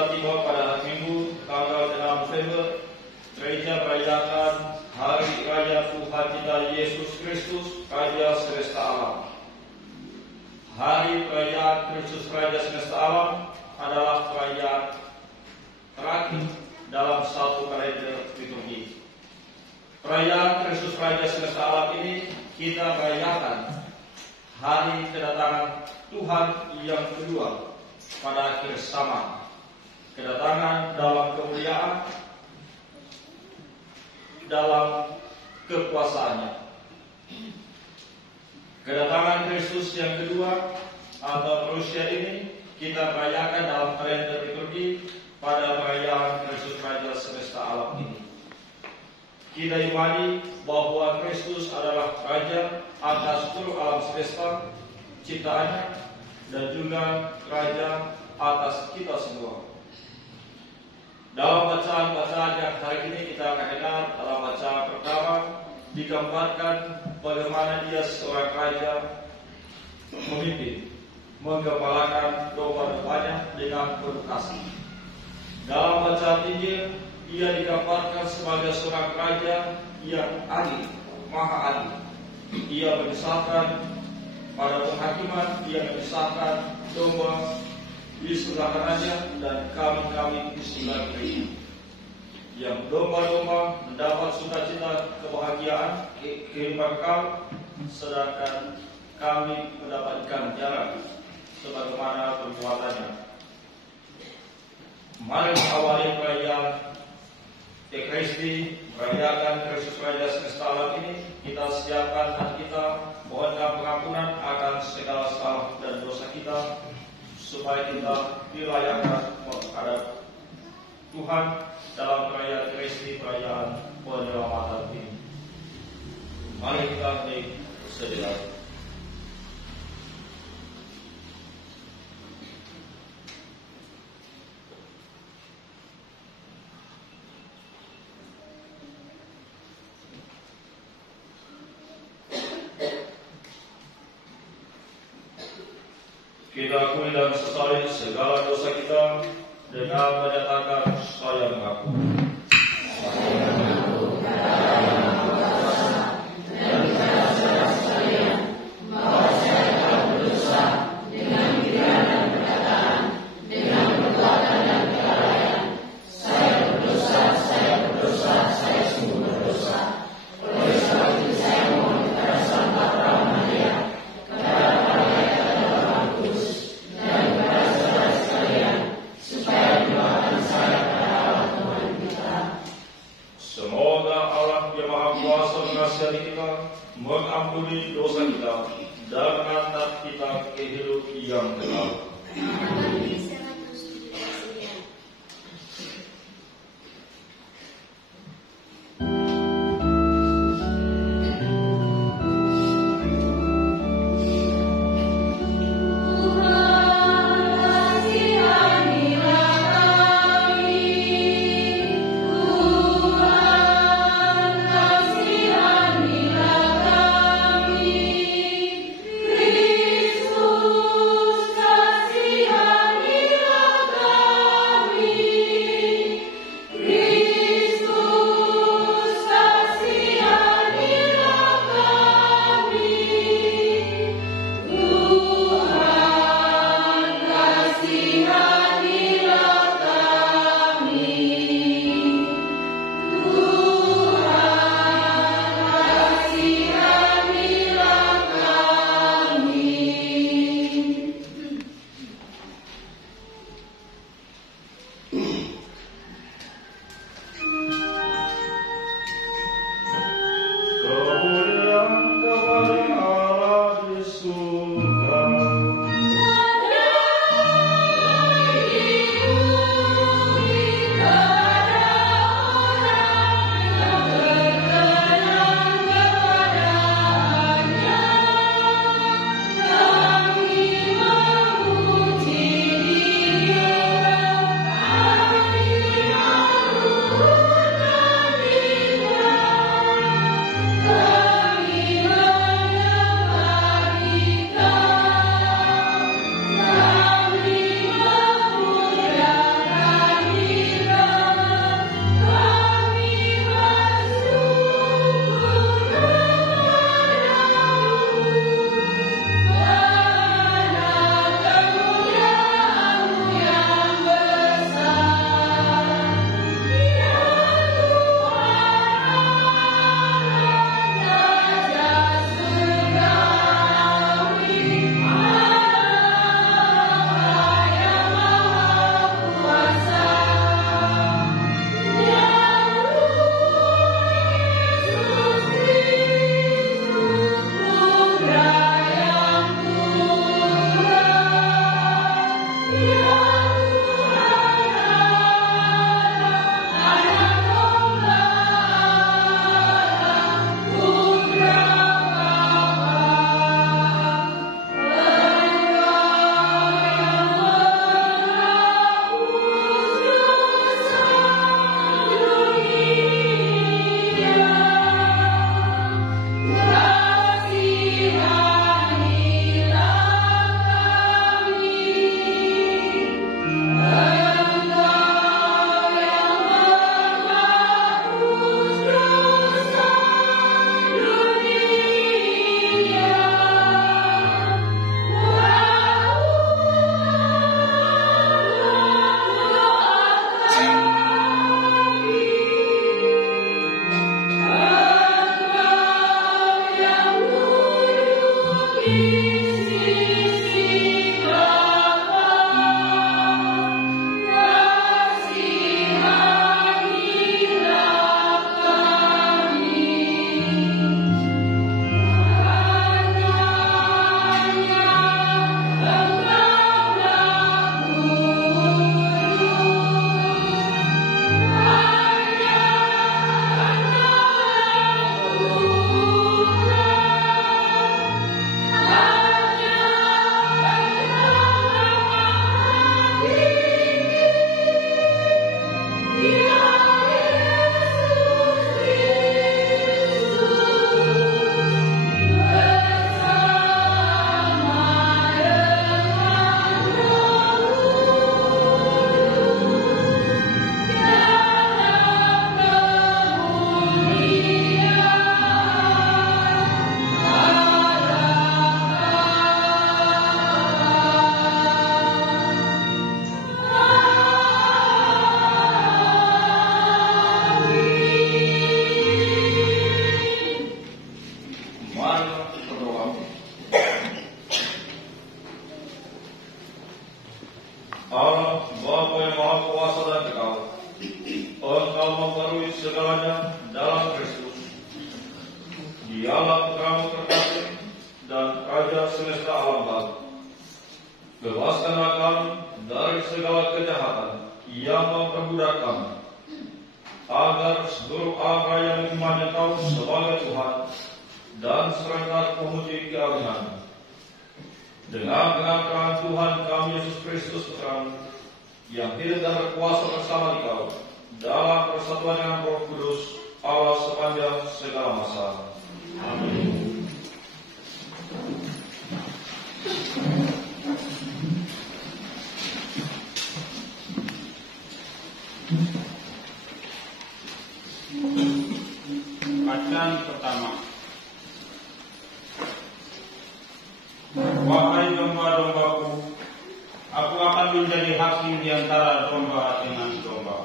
kita tiba pada hari Minggu tanggal 6 November, gereja merayakan Hari Raya Tuhan kita Yesus Kristus, Raja Semesta Alam. Hari perayaan Kristus Raja Semesta Alam adalah perayaan terakhir dalam satu kalender liturgi. Perayaan Kristus Raja Semesta Alam ini kita merayakan hari kedatangan Tuhan yang kedua pada akhir zaman. Kedatangan dalam kemuliaan, dalam kekuasaannya. Kedatangan Kristus yang kedua atau Parousia ini kita merayakan dalam kalender liturgi pada perayaan Kristus Raja Semesta Alam ini. Kita imani bahwa Kristus adalah Raja atas seluruh alam semesta ciptaannya dan juga Raja atas kita semua. Dalam bacaan-bacaan yang hari ini kita akan dengar, dalam bacaan pertama digambarkan bagaimana dia seorang raja memimpin, menggembalakan domba-dombanya dengan penuh kasih. Dalam bacaan Injil, ia digambarkan sebagai seorang raja yang adil, maha adil. Ia memisahkan pada penghakiman, ia memisahkan domba di sebelah kanannya dan kami di sebelah kirinya. Yang domba-domba mendapat sukacita, kebahagiaan, kehidupan kekal, sedangkan kami mendapat ganjaran sebagaimana perbuatannya. Mari awali perayaan Ekaristi, merayakan Kristus Raja Semesta Alam ini. Kita siapkan hati kita, mohonkan pengampunan akan segala salah dan dosa kita, supaya kita dilayakkan menghadap Tuhan dalam perayaan Ekaristi, perayaan penyelamatan ini. Mari kita bersedia. Kita akui dan sesali segala dosa kita dengan menyatakan saya mengaku. Mengampuni dosa kita dan mengangkat kita ke hidup yang kekal. Kristus kasihani telah memperbarui segalanya dalam Kristus. Dialah putramu terkasih dan Raja semesta alam baru. Bebaskanlah kami dari segala kejahatan yang memperbudak kami, agar seluruh apa yang mengimani Engkau sebagai Tuhan dan serentak memuji keagungan-Mu. Dengan pengangkatan Tuhan kami Yesus Kristus Putramu, yang hidup dan berkuasa bersama Engkau dalam persatuan dengan Roh Kudus, Allah sepanjang segala masa. Amin. Bacaan pertama. Wahai domba-dombaku, aku akan menjadi hakim di antara domba dengan domba.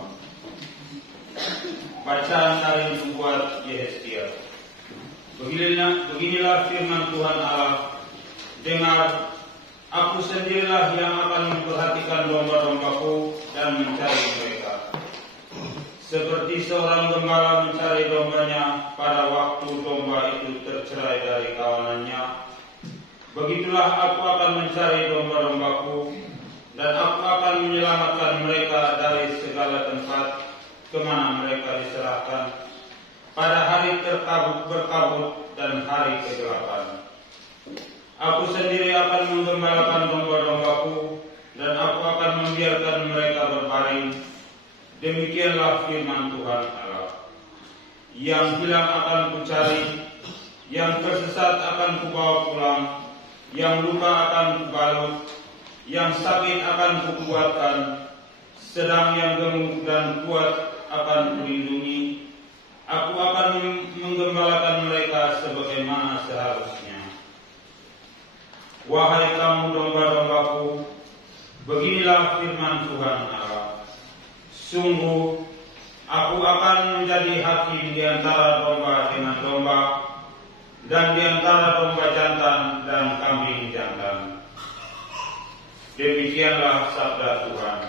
Bacaan dari nubuat Yehezkiel. Beginilah firman Tuhan Allah. Dengar, aku sendirilah yang akan memperhatikan domba-dombaku dan mencari mereka. Seperti seorang gembala mencari dombanya pada waktu domba itu tercerai dari kawanannya, begitulah aku akan mencari domba-dombaku, dan aku akan menyelamatkan mereka dari segala tempat kemana mereka diserahkan pada hari berkabut dan hari kegelapan. Aku sendiri akan menggembalakan domba-dombaku, dan aku akan membiarkan mereka berbaring. Demikianlah firman Tuhan Allah. Yang hilang akan kucari, yang tersesat akan kubawa pulang, yang luka akan kubalut, yang sakit akan kukuatkan, sedang yang gemuk dan kuat akan kulindungi. Aku akan menggembalakan mereka sebagaimana seharusnya. Wahai kamu domba-dombaku, beginilah firman Tuhan Allah. Sungguh, aku akan menjadi hakim di antara domba dengan domba, dan di antara domba jantan dan kambing jantan. Demikianlah sabda Tuhan.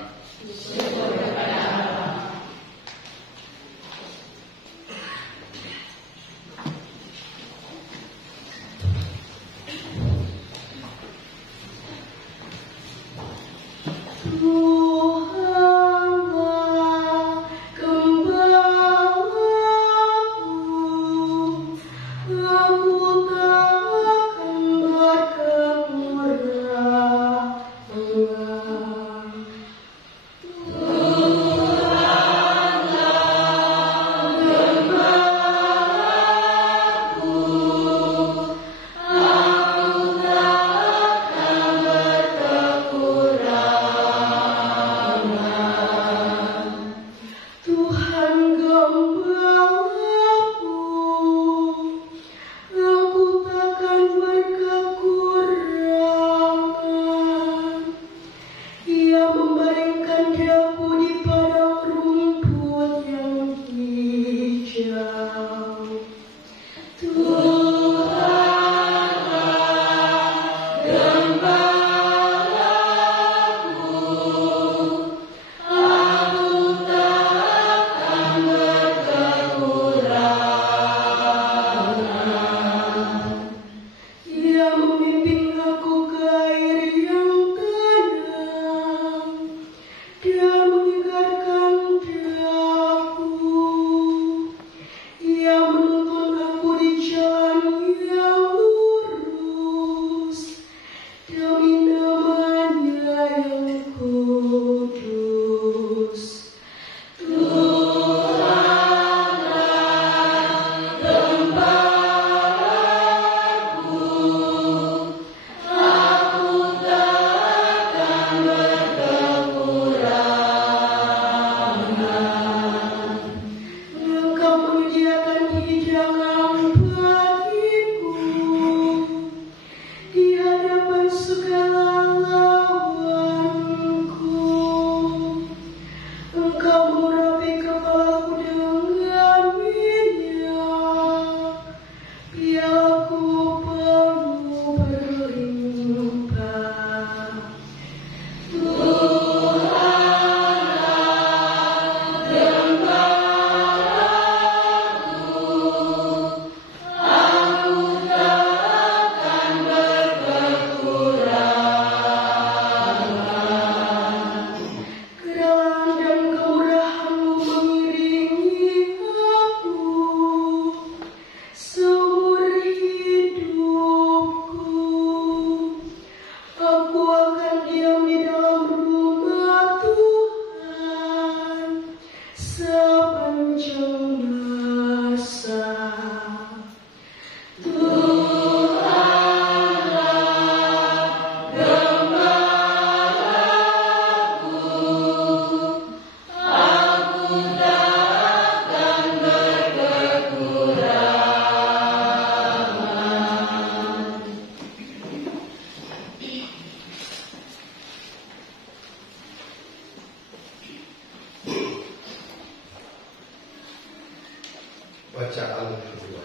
Bacaan kedua.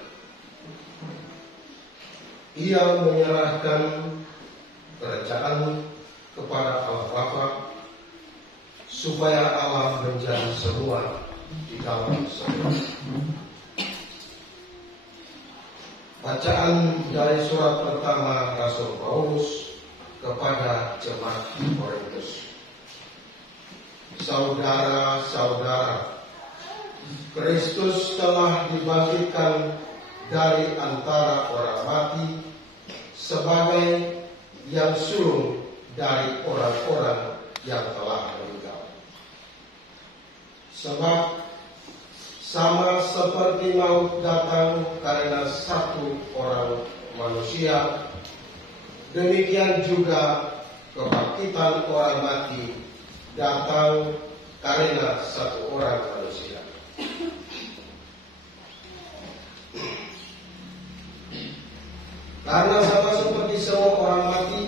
Ia menyerahkan kerajaan kepada Allah Bapa, supaya Allah menjadi semua di dalam semua. Bacaan dari surat pertama Rasul Paulus kepada jemaat Korintus. Saudara-saudara, Kristus telah dibangkitkan dari antara orang mati sebagai yang sulung dari orang-orang yang telah meninggal. Sebab sama seperti maut datang karena satu orang manusia, demikian juga kebangkitan orang mati datang karena satu orang manusia. Karena sama seperti semua orang mati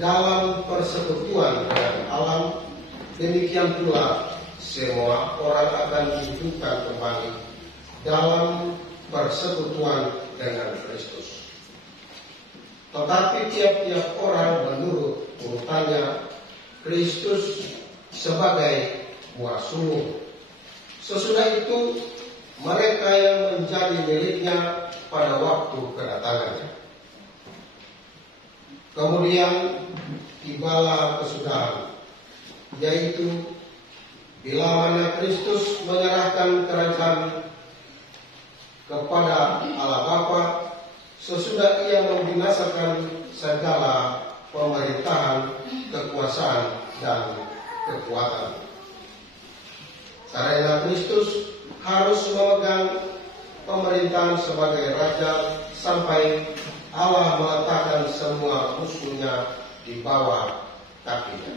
dalam persekutuan dengan alam, demikian pula semua orang akan dihidupkan kembali dalam persekutuan dengan Kristus. Tetapi tiap-tiap orang menurut urutannya, Kristus sebagai buah sulung. Sesudah itu mereka yang menjadi miliknya pada waktu kedatangannya. Kemudian tibalah kesudahan, yaitu bila mana Kristus menyerahkan kerajaan kepada Allah Bapa, sesudah ia membinasakan segala pemerintahan, kekuasaan, dan kekuatan. Karena Kristus harus memegang pemerintahan sebagai Raja sampai Allah meletakkan semua musuhnya di bawah kakinya.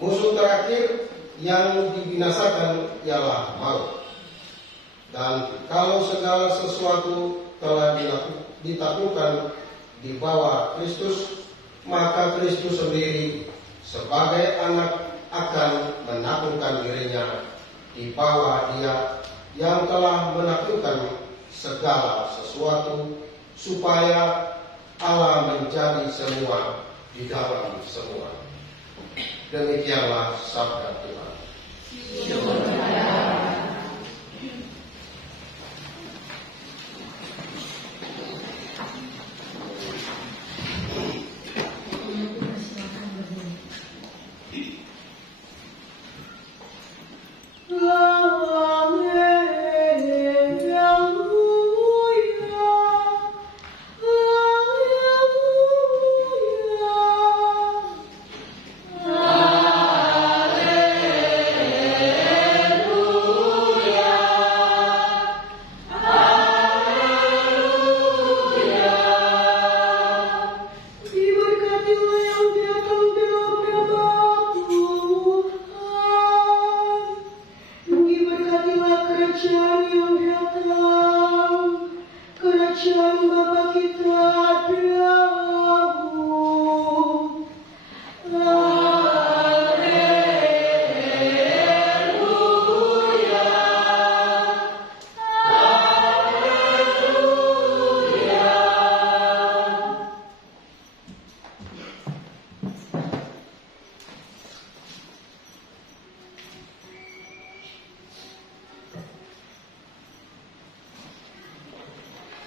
Musuh terakhir yang dibinasakan ialah maut. Dan kalau segala sesuatu telah ditaklukkan di bawah Kristus, maka Kristus sendiri sebagai anak akan menaklukkan dirinya di bawah Dia yang telah menaklukkan segala sesuatu, supaya Allah menjadi semua di dalam semua. Demikianlah sabda Tuhan.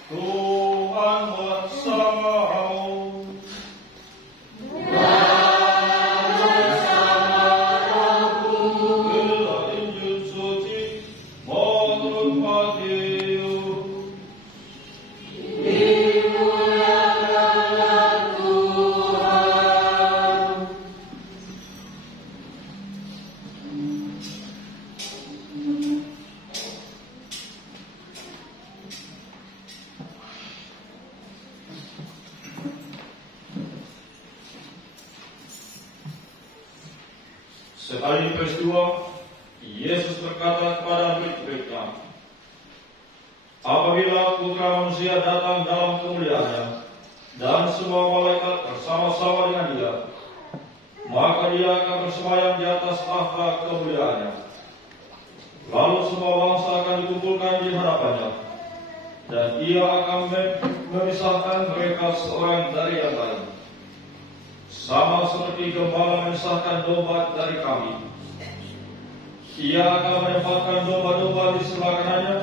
Tuhan bersamamu. Inilah Injil suci menurut Matius. Dimuliakanlah Tuhan. Sekali peristiwa, Yesus berkata kepada murid-muridnya, apabila Putra Manusia datang dalam kemuliaannya dan semua malaikat bersama-sama dengan Dia, maka Dia akan bersemayam di atas tahta kemuliaannya. Lalu semua bangsa akan dikumpulkan di hadapannya, dan ia akan memisahkan mereka seorang dari yang lain, sama seperti gembala memisahkan domba dari kambing. Ia akan menempatkan domba-domba di sebelah kanannya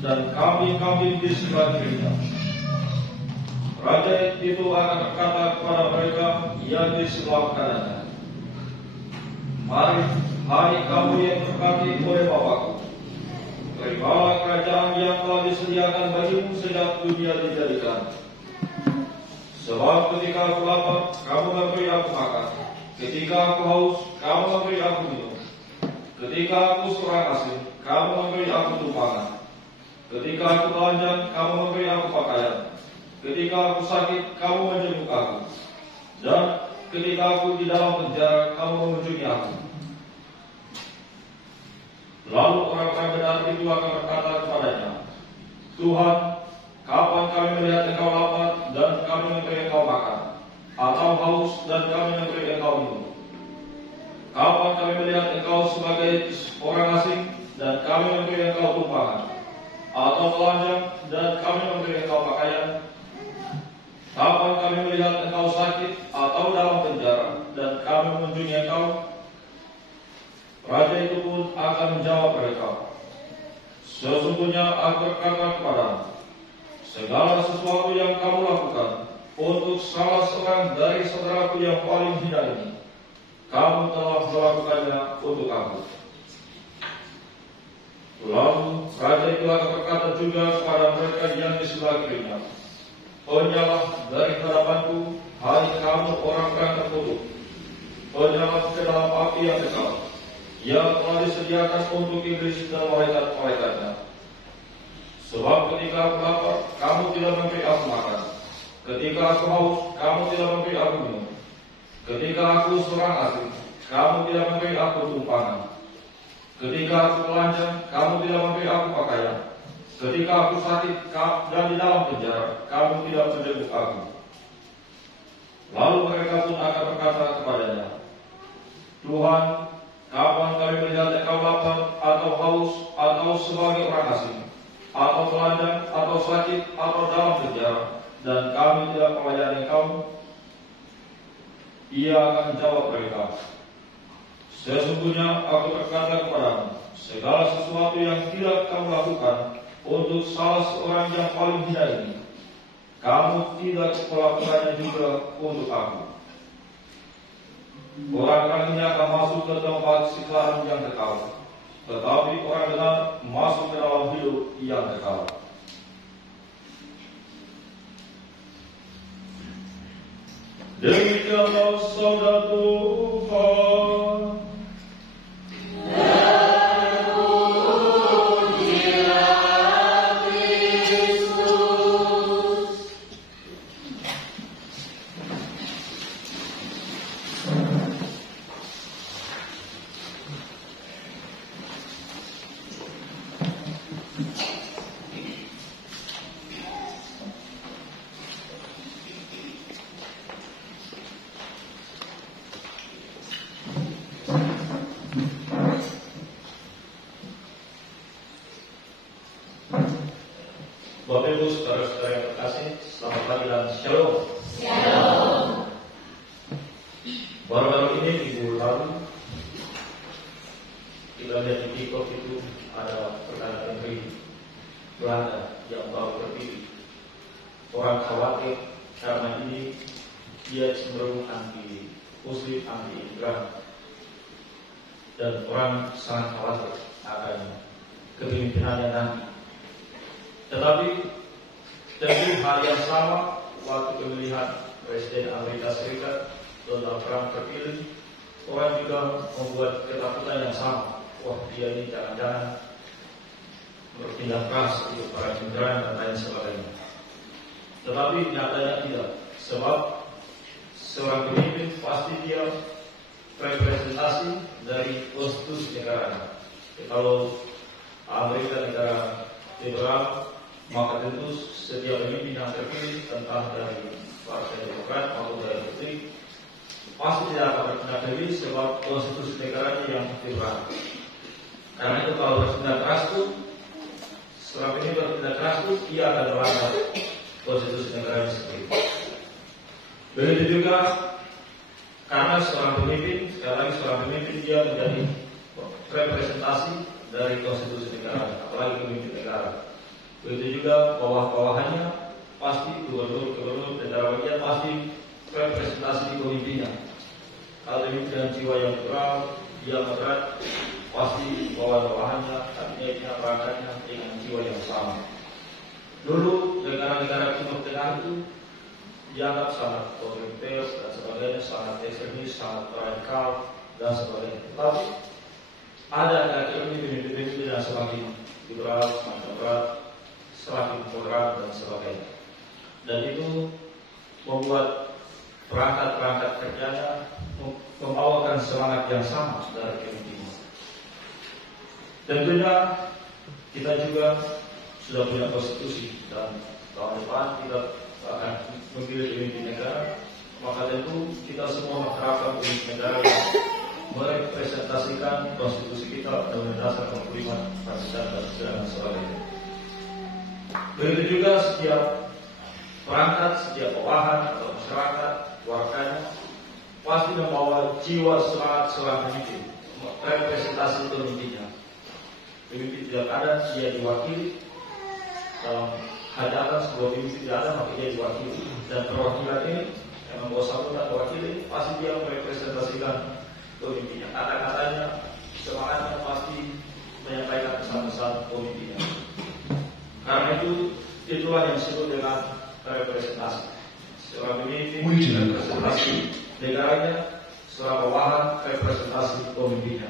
dan kambing-kambing di sebelah kirinya. Raja itu akan berkata kepada mereka yang di sebelah kanannya, "Mari, hai kamu yang berkati oleh Bapakku, terimalah kerajaan yang telah disediakan bagimu sejak dunia dijadikan. Sebab ketika aku lapar, kamu memberi aku makan. Ketika aku haus, kamu memberi aku minum. Ketika aku seorang asing, kamu memberi aku tumpangan. Ketika aku telanjang, kamu memberi aku pakaian. Ketika aku sakit, kamu menjenguk aku. Dan ketika aku di dalam penjara, kamu mengunjungi aku." Lalu orang-orang benar itu akan berkata kepadanya, "Tuhan, kapan kami melihat engkau lapar dan kami memberi engkau makan, atau haus dan kami memberi engkau minum? Kapan kami melihat engkau sebagai orang asing dan kami memberi engkau tumpangan, atau telanjang dan kami memberi engkau pakaian? Kapan kami melihat engkau sakit atau dalam penjara dan kami mengunjungi engkau?" Raja itu pun akan menjawab mereka, "Sesungguhnya aku berkata kepadamu, segala sesuatu yang kamu lakukan untuk salah seorang dari saudaraku yang paling hina ini, kamu telah melakukannya untuk aku." Lalu raja itu akan berkata juga kepada mereka yang di sebelah kirinya, "Penyalah dari hadapanku, hai kamu orang-orang terkutuk, penyalah ke dalam api yang kekal, yang telah disediakan untuk iblis dan malaikat-malaikatnya. Sebab ketika aku lapar, kamu tidak memberi aku makan. Ketika aku haus, kamu tidak memberi aku minum. Ketika aku seorang asing, kamu tidak memberi aku tumpangan. Ketika aku telanjang, kamu tidak memberi aku pakaian. Ketika aku sakit dan di dalam penjara, kamu tidak menjenguk aku." Lalu mereka pun akan berkata kepadanya, "Tuhan, kapan kami melihat engkau lapar atau haus atau sebagai orang asing, atau telanjang atau sakit atau dalam penjara, dan kami tidak melayani engkau?" Ia akan menjawab mereka, "Sesungguhnya aku berkata kepadamu, segala sesuatu yang tidak kamu lakukan untuk salah seorang yang paling hina ini, kamu tidak melakukannya juga untuk aku." Orang-orang ini akan masuk ke tempat siksaan yang kekal, tetapi orang benar masuk ke dalam hidup yang kekal. Demikianlah sabda Tuhan. Bapak Ibu, saudara-saudara yang terkasih, selamat pagi dan shalom. Shalom. Baru-baru ini minggu lalu kita lihat di TikTok itu ada Perdana Menteri Belanda yang baru terpilih. Orang khawatir karena ini dia cenderung anti Muslim, anti imigran, dan orang sangat khawatir akan kepemimpinannya nanti. Tetapi dari hal yang sama waktu pemilihan Presiden Amerika Serikat Donald Trump terpilih, orang juga membuat ketakutan yang sama. Wah, dia ini jangan-jangan bertindak keras untuk para imigran dan lain sebagainya. Tetapi nyatanya tidak, sebab seorang pemimpin pasti dia representasi dari konstitusi negara. Kalau Amerika negara liberal, maka tentu setiap pemimpin yang terpilih, entah dari Partai Demokrat maupun dari Republik, pasti tidak akan bertindak lebih sebab konstitusi negaranya yang liberal. Karena itu kalau bertindak keras itu, seorang ini bertindak keras itu, ia akan melanggar konstitusi negara sendiri. Begitu juga karena seorang pemimpin, sekali lagi seorang pemimpin dia menjadi representasi dari konstitusi negara, apalagi pemimpin negara. Begitu juga bawah-bawahannya pasti gubernur dan dalam bagian pasti representasi di pemimpinnya. Kalau pemimpin dengan jiwa yang berat, dia berat, pasti bawah-bawahannya, artinya perangkatnya dengan jiwa yang sama. Dulu negara-negara Timur Tengah itu dianggap sangat otoriter dan sebagainya, sangat ekstremis, sangat radikal dan sebagainya. Tetapi ada akhir-akhir ini pemimpin yang semakin liberal, semakin berat, semakin toleran dan sebagainya. Dan itu membuat perangkat-perangkat kerjanya membawakan semangat yang sama dari pemimpinnya. Tentunya kita juga sudah punya konstitusi dan tahun depan kita akan memilih pemimpin negara, maka tentu kita semua mengharapkan pemimpin negara yang merepresentasikan konstitusi kita dan dasar 45 Pancasila dan sebagainya. Begitu juga setiap perangkat, setiap bawahan atau masyarakat, warganya pasti membawa jiwa semangat seorang pemimpin, representasi pemimpinnya. Pemimpin tidak ada, dia diwakili dalam hajatan sebuah pemimpin tidak ada, maka dia diwakili. Dan perwakilan ini yang membawa sambutan mewakili pasti dia merepresentasikan pemimpinnya. Kata-katanya, semangatnya pasti menyampaikan pesan-pesan pemimpinnya. Karena itulah yang disebut dengan representasi. Seorang pemimpin representasi negaranya, seorang bawahan representasi pemimpinnya.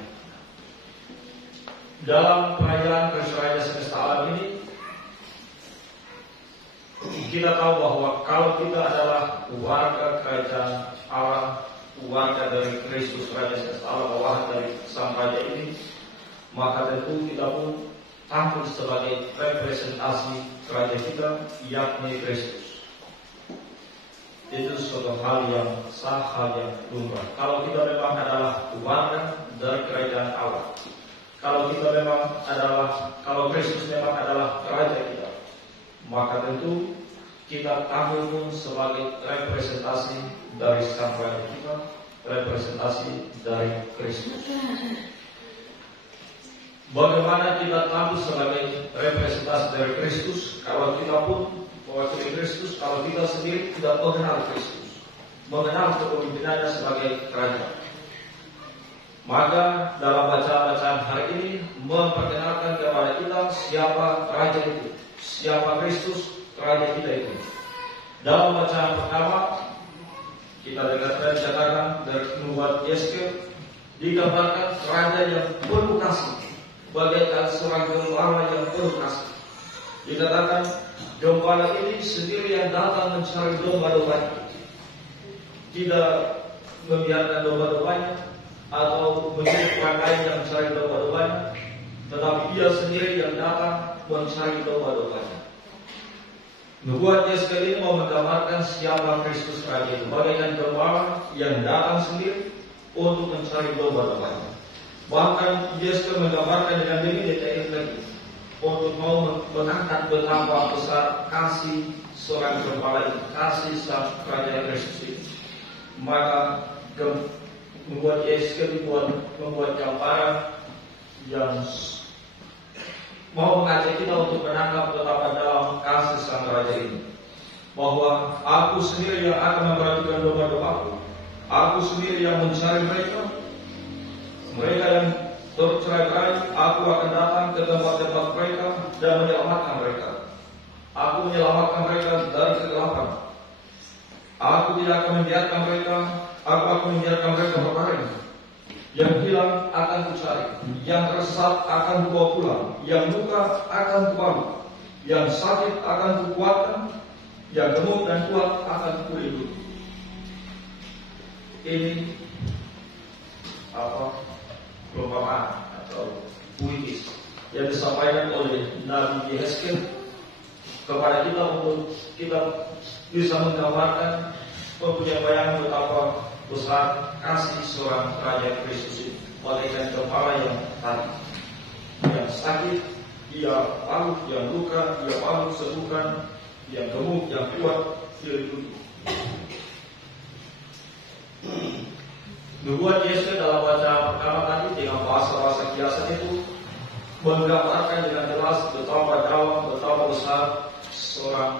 Dalam perayaan Kristus Raja semesta alam ini, kita tahu bahwa kalau kita adalah warga kerajaan Allah, warga dari Kristus Raja semesta alam, bawahan dari Sang Raja ini, maka tentu kita pun tampil sebagai representasi kerajaan kita, yakni Kristus. Itu suatu hal yang sah, hal yang lumrah. Kalau kita memang adalah warga dari kerajaan Allah, kalau Kristus memang adalah raja kita, maka tentu kita tampil pun sebagai representasi dari Sang Raja kita, representasi dari Kristus. Bagaimana kita tampil sebagai representasi dari Kristus kalau kita pun mewakili Kristus, kalau kita sendiri tidak mengenal Kristus, mengenal kepemimpinannya sebagai raja? Maka dalam bacaan-bacaan hari ini memperkenalkan kepada kita siapa raja itu, siapa Kristus raja kita itu. Dalam bacaan pertama kita dikatakan dari Nubuat Yeskel, digambarkan raja yang penuh kasih, bagaikan seorang gembala yang penuh kasih. Dikatakan gembala ini sendiri yang datang mencari domba-dombanya, tidak membiarkan domba-dombanya atau menjadi orang lain yang mencari domba-dombanya, tetapi dia sendiri yang datang mencari domba-dombanya. Nubuat Yeskel ini mau menggambarkan siapa Kristus Raja itu, bagaikan gembala yang datang sendiri untuk mencari domba-dombanya. Bahkan Yeskel menggambarkan dengan lebih detail lagi, untuk mau mengangkat betapa besar kasih seorang gembala itu, kasih Sang Raja Kristus itu. Maka membuat Yeskel membuat gambaran yang mau mengajak kita untuk menangkap betapa dalam kasih Sang Raja ini, bahwa aku sendiri yang akan memperhatikan domba-dombaku, aku sendiri yang mencari mereka yang tercerai-berai, aku akan datang ke tempat-tempat mereka dan menyelamatkan mereka. Aku menyelamatkan mereka dari kegelapan. Aku tidak akan membiarkan mereka, aku akan membiarkan mereka berlari. Yang hilang akan kucari, yang tersesat akan kubawa pulang, yang luka akan kubalut, yang sakit akan kukuatkan, yang gemuk dan kuat akan kulindungi. Ini perumpamaan atau puitis yang disampaikan oleh Nabi Yeskel kepada kita untuk kita bisa menggambarkan, mempunyai bayangan betapa besar kasih seorang Raja Kristus ini, bagaikan kepala yang tadi. sakit, Dia palu, yang luka, Dia palu sembuhkan, yang gemuk, yang kuat, Dia lindungi. Nubuat Yesaya dalam bacaan pertama tadi dengan bahasa-bahasa kiasan itu menggambarkan dengan jelas betapa dalam, betapa besar seorang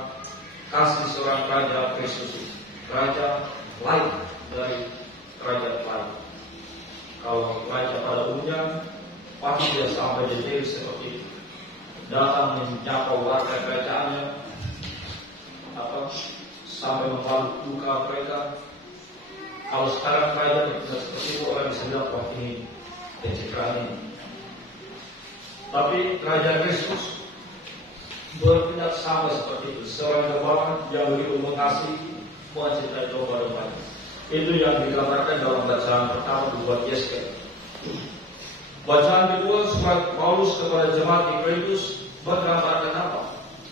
kasih seorang Raja Kristus, Raja lain dari kerajaan lain. Kalau raja pada umumnya pasti tidak sampai detail seperti itu, datang menyapa warga kerajaannya atau sampai membalut luka mereka. Kalau sekarang raja bertindak seperti itu, orang bisa bilang wah ini pencitraan ini. Tapi Raja Kristus bertindak sama seperti itu, seorang gembala yang begitu mengasihi, mencintai domba-dombanya. Itu yang digambarkan dalam bacaan pertama buat Yesaya. Bacaan kedua surat Paulus kepada jemaat di Korintus menggambarkan apa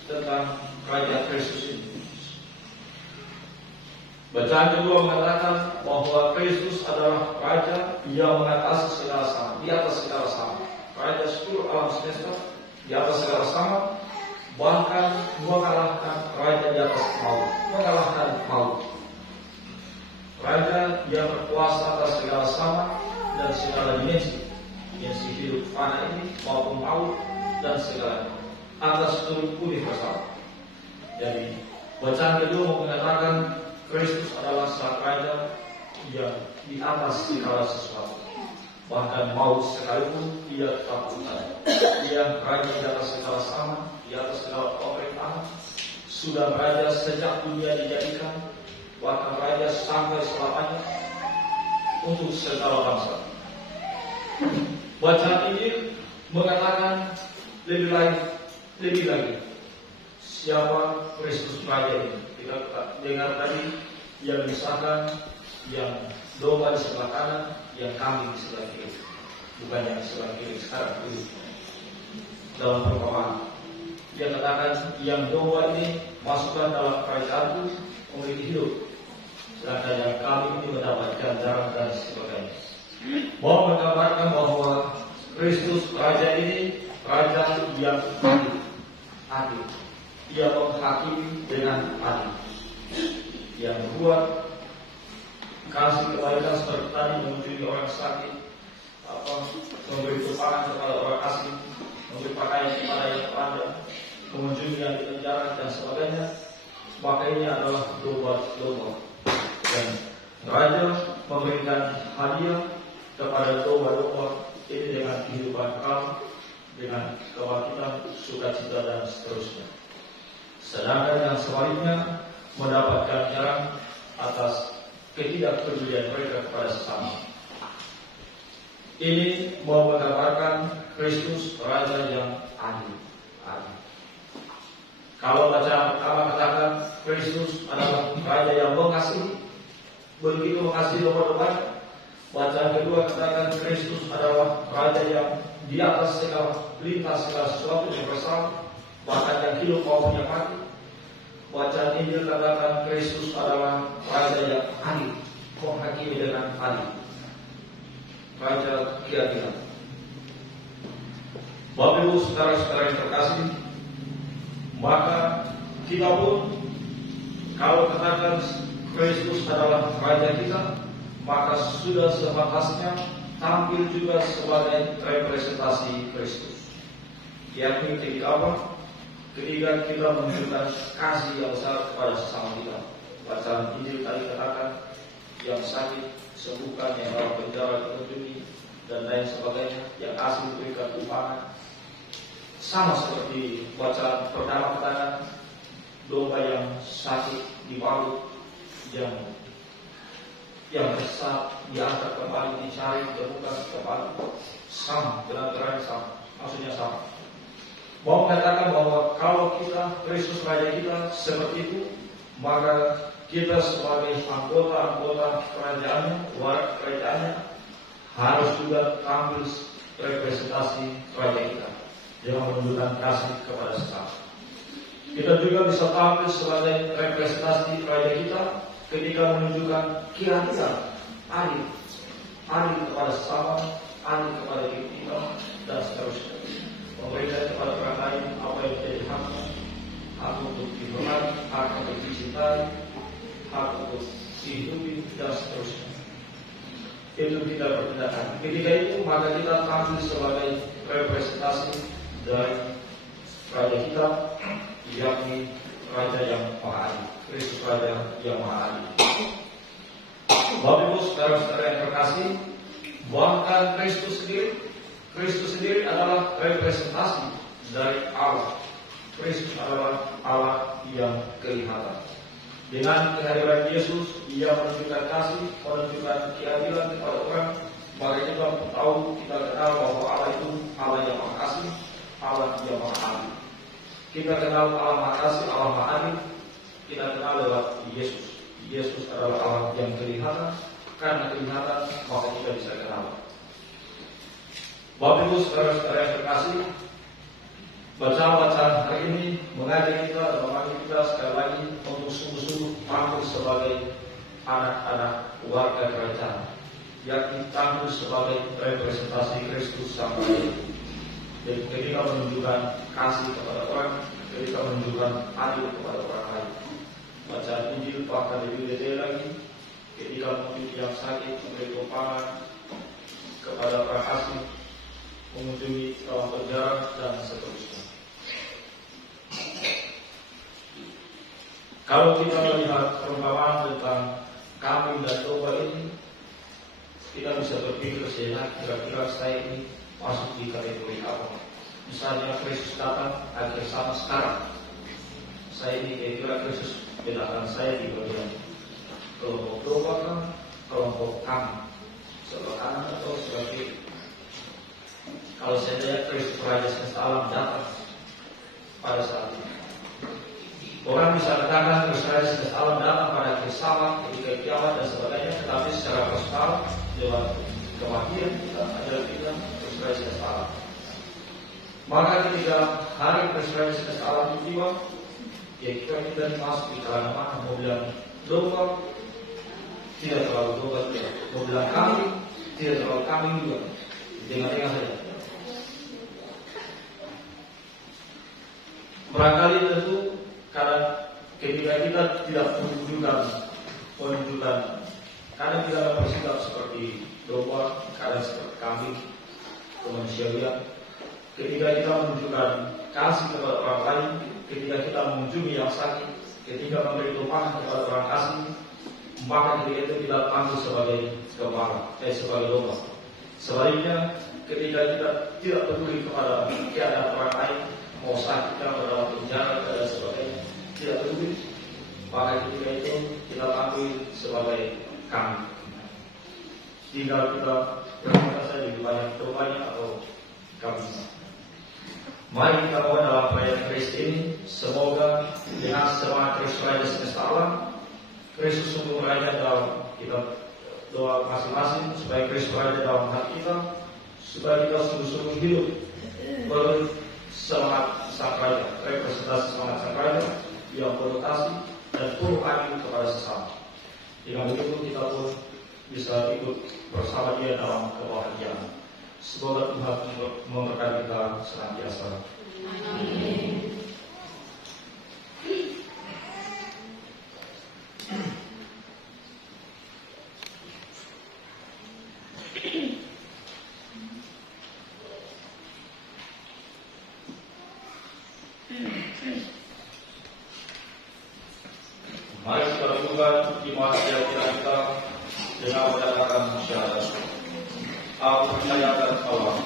tentang Raja Kristus ini. Bacaan kedua mengatakan bahwa Kristus adalah Raja yang mengatasi segala sama, di atas segala sama. Raja seluruh alam semesta, di atas segala sama, bahkan mengalahkan Raja di atas maut, mengalahkan maut. Raja yang berkuasa atas segala sama dan segala dimensi hidup fana ini maupun maut dan segalanya, atas seluruh universal. Jadi bacaan kedua mengatakan Kristus adalah sang Raja yang di atas segala sesuatu, bahkan maut sekalipun Dia tetap utama. Dia Raja di atas segala sama, di atas segala pemerintahan, sudah Raja sejak dunia dijadikan, bahkan Raja sampai selamanya untuk segala bangsa. Bacaan ini mengatakan lebih lagi siapa Kristus Raja ini. Kita dengar tadi yang misalkan yang domba di sebelah kanan, yang kambing di sebelah kiri, bukan yang di sebelah kiri sekarang ini. Dalam perumpamaan dia katakan yang domba ini masukkan dalam kerajaanku memiliki hidup, sedangkan yang kambing ini mendapatkan darah dan sebagainya. Mau menggambarkan bahwa Kristus Raja ini Raja yang adil. Dia menghakimi dengan adil. Yang membuat kasih kebaikan seperti tadi mengunjungi orang sakit, memberi tumpahan kepada orang asing, memberi pakaian kepada yang terpandang, mengunjungi yang di penjara dan sebagainya. Maka ini adalah domba-domba. Dan Raja memberikan hadiah kepada domba-domba ini dengan kehidupan kekal, dengan kebangkitan, sukacita dan seterusnya. Sedangkan yang sebaliknya mendapatkan nyerang atas ketidakpedulian mereka kepada sesama. Ini mau menggambarkan Kristus Raja yang adil. Kalau bacaan pertama katakan Kristus adalah Raja yang mengasihi, begitu mengasihi domba-dombanya. Bacaan kedua katakan Kristus adalah Raja yang di atas segala lintas segala sesuatu universal, bahkan yang hidup maupun yang mati. Bacaan Injil katakan Kristus adalah Raja yang adil, menghakimi dengan adil, Raja keadilan. Bapak Ibu saudara-saudara yang terkasih, maka kita pun kalau katakan Kristus adalah Raja kita, maka sudah sepantasnya tampil juga sebagai representasi Kristus. Yakni ketika apa? Ketika kita menunjukkan kasih yang besar kepada sesama kita. Bacaan Injil tadi katakan yang sakit sembuhkan, yang dalam penjara dikunjungi, dan lain sebagainya, yang asing berikan tumpahan. Sama seperti bacaan pertama katakan domba yang sakit dibalut, yang besar diangkat kembali, dicari, ditemukan kembali. Sama, benar-benar sama, maksudnya sama. Mau mengatakan bahwa kalau kita Kristus Raja kita seperti itu, maka kita sebagai anggota kerajaannya, warga kerajaannya, harus juga tampil representasi Raja kita dengan menunjukkan kasih kepada sesama. Kita juga bisa tampil sebagai representasi Raja kita ketika menunjukkan keadilan, adil kepada sesama, adil kepada diri kita, dan seterusnya. ketika itu maka kita tampil sebagai representasi dari Raja kita, yakni Raja yang Maha Adil, Kristus Raja yang Maha Adil. Bapak Ibu saudara-saudara yang terkasih, bahkan Kristus sendiri adalah representasi dari Allah. Kristus adalah Allah yang kelihatan. Dengan kehadiran Yesus, Ia menunjukkan kasih, menunjukkan keadilan kepada orang. Maka kita tahu, kita kenal bahwa Allah itu Allah yang Maha Kasih, Allah yang Maha Adil. Kita kenal Allah Maha Kasih, Allah Maha Adil. Kita kenal lewat Yesus. Yesus adalah Allah yang kelihatan. Karena kelihatan, maka kita bisa kenal. Bapak Ibu saudara-saudara yang terkasih, bacaan hari ini mengajak kita dan memanggil kita sekali lagi untuk sungguh-sungguh tampil sebagai anak-anak warga kerajaan, yakni tampil sebagai representasi Kristus Sang Raja. Jadi ketika menunjukkan kasih kepada orang, ketika menunjukkan adil kepada orang lain. Bacaan Injil bahkan lebih detail lagi, ketika mengunjungi yang sakit, memberi topangan kepada orang asing, mengunjungi kawan penjara dan seterusnya. Kalau kita melihat perumpamaan tentang kambing dan domba ini, kita bisa berpikir sejenak, kira-kira saya ini masuk di kategori apa? Misalnya Kristus datang akhir sama sekarang, saya ini kira-kira Kristus bedakan saya di bagian kelompok domba kan, kelompok kambing, sebelah kanan atau sebelah kiri. Kalau saya lihat Kristus Raja semesta alam datang pada saat ini, orang bisa katakan Kristus Raja semesta alam datang pada akhir zaman, ketika kiamat dan sebagainya. Tetapi secara personal lewat kematian kita adalah kita Kristus Raja semesta alam. Maka ketika hari Kristus Raja semesta alam itu tiba, ya kita masuk di kalangan mana? Mau bilang domba, tidak terlalu domba juga. Mau bilang kambing, tidak terlalu kambing juga. Tengah-tengah saja. Barangkali tentu karena ketika kita tidak menunjukkan, kadang kita bersikap seperti domba, kadang seperti kambing, kemanusiaan. Ketika kita menunjukkan kasih kepada orang lain, ketika kita mengunjungi yang sakit, ketika memberi topangan kepada orang asing, maka ketika itu kita tampil sebagai gembala, sebagai domba. Sebaliknya, ketika kita tidak peduli kepada keadaan orang lain, mau sakitnya dalam penjara dan sebagainya, tidak peduli, maka ketika itu kita tampil sebagai kambing. Tinggal kita berkata saja lebih banyak dombanya atau kambing. Mari kita mohon dalam perayaan Kristus ini, semoga dengan semangat Kristus Raja semesta alam, Kristus sungguh Raja dalam kita doa masing-masing, supaya Kristus Raja dalam hati kita, supaya kita sungguh-sungguh hidup semangat Sang Raja, representasi semangat Sang Raja yang penuh kasih dan penuh adil kepada sesama. Dengan begitu kita pun bisa ikut bersama Dia dalam kebahagiaan. Semoga Tuhan memberkati kita senantiasa. Amin. Mari kita lakukan iman keyakinan kita dengan mendatangkan syahadat. Aku percaya akan Allah.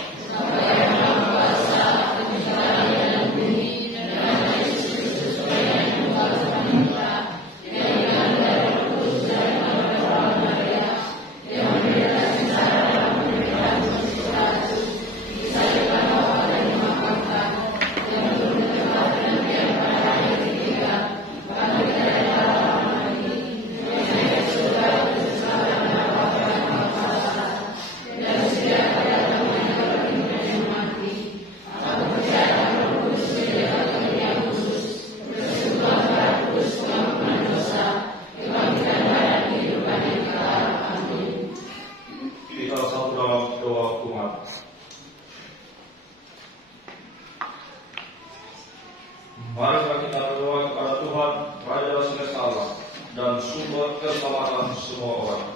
Mari kita berdoa kepada Tuhan, Raja semesta alam dan sumber keselamatan semua orang.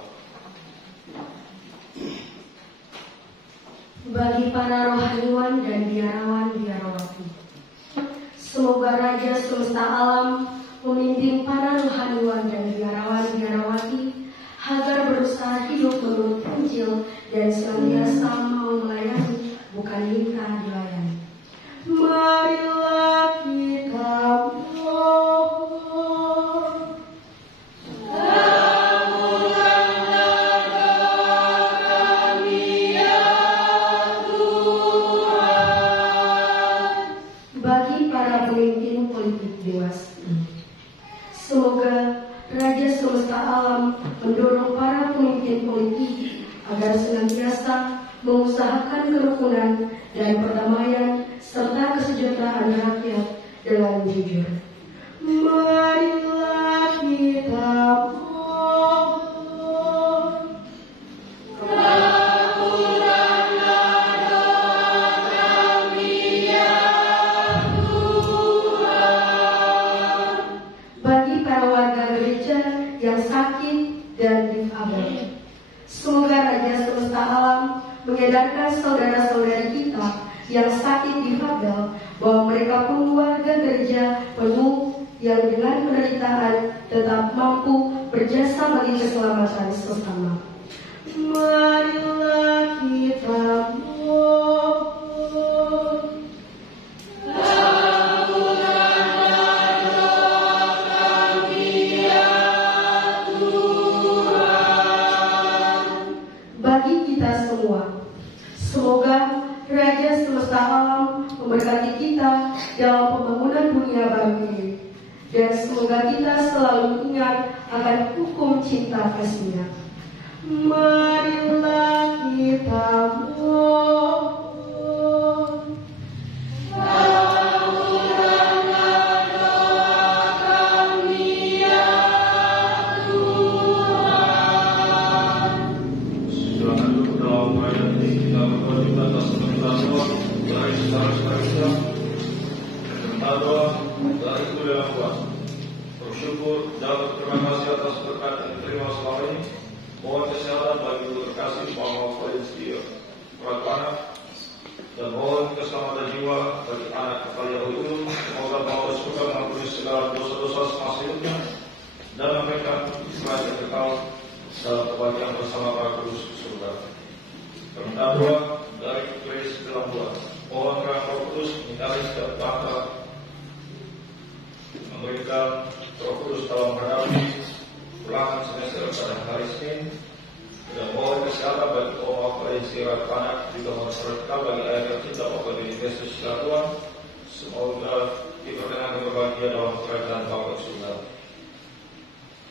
bagi para rohaniwan dan biarawan-biarawati. Semoga Raja semesta alam memimpin para rohaniwan dan biarawan-biarawati agar berusaha hidup menurut Injil dan senantiasa mau melayani, bukan minta dilayani. Marilah kita mohon. Semoga Raja semesta alam mendorong para pemimpin politik agar senantiasa mengusahakan kerukunan dan perdamaian serta kesejahteraan rakyat dengan jujur. Marilah kita mohon. Yang sakit dan difabel. Semoga Raja semesta alam menyadarkan saudara-saudari kita yang sakit difabel bahwa mereka pun warga gereja penuh yang dengan penderitaan tetap mampu berjasa bagi keselamatan sesama. Marilah kita mohon. Semoga Raja semesta alam memberkati kita dalam pembangunan dunia baru ini, dan semoga kita selalu ingat akan hukum cinta kasihnya. Marilah kita mohon. Bersyukur dan berterima kasih atas berkat yang diterima selama ini. Mohon kesehatan bagi guru terkasih Muhammad Fadil Pratwana, dan mohon keselamatan jiwa bagi anak kepala Yahudi. Semoga Allah suka mengampuni segala dosa-dosa semasa hidupnya dan memberikan Israel yang kekal dalam kebahagiaan bersama para kudus surga. Permintaan doa dari Gereja dalam doa. Mohon Roh Kudus menyertai setiap bangsa, memberikan Roh Kudus dalam menghadapi ulangan semester pada hari Senin, dan mohon kesehatan bagi Oma Provinsi Ratwana, juga menserahkan bagi ayah tercinta Bapak Diri Yesus Tuhan. Semoga diperkenankan berbahagia dalam kerajaan Bapa surga.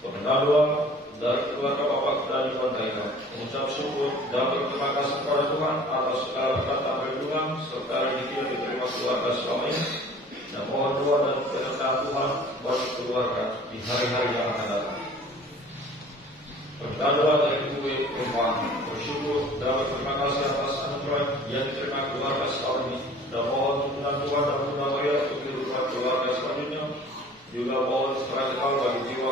Permintaan doa dari keluarga Bapak dari Pantaika, mengucap syukur dan berterima kasih kepada Tuhan atas segala berkat dan perlindungan serta rezeki yang diterima keluarga selama ini, dan mohon doa dan penyertaan Tuhan bagi keluarga di hari-hari yang akan datang. Permintaan doa dari Ibu Irfan, bersyukur dan berterima kasih atas anugerah yang diterima keluarga selama ini, dan mohon dukungan Tuhan dan Bunda Maria untuk kehidupan keluarga selanjutnya. Juga mohon sejahtera bagi jiwa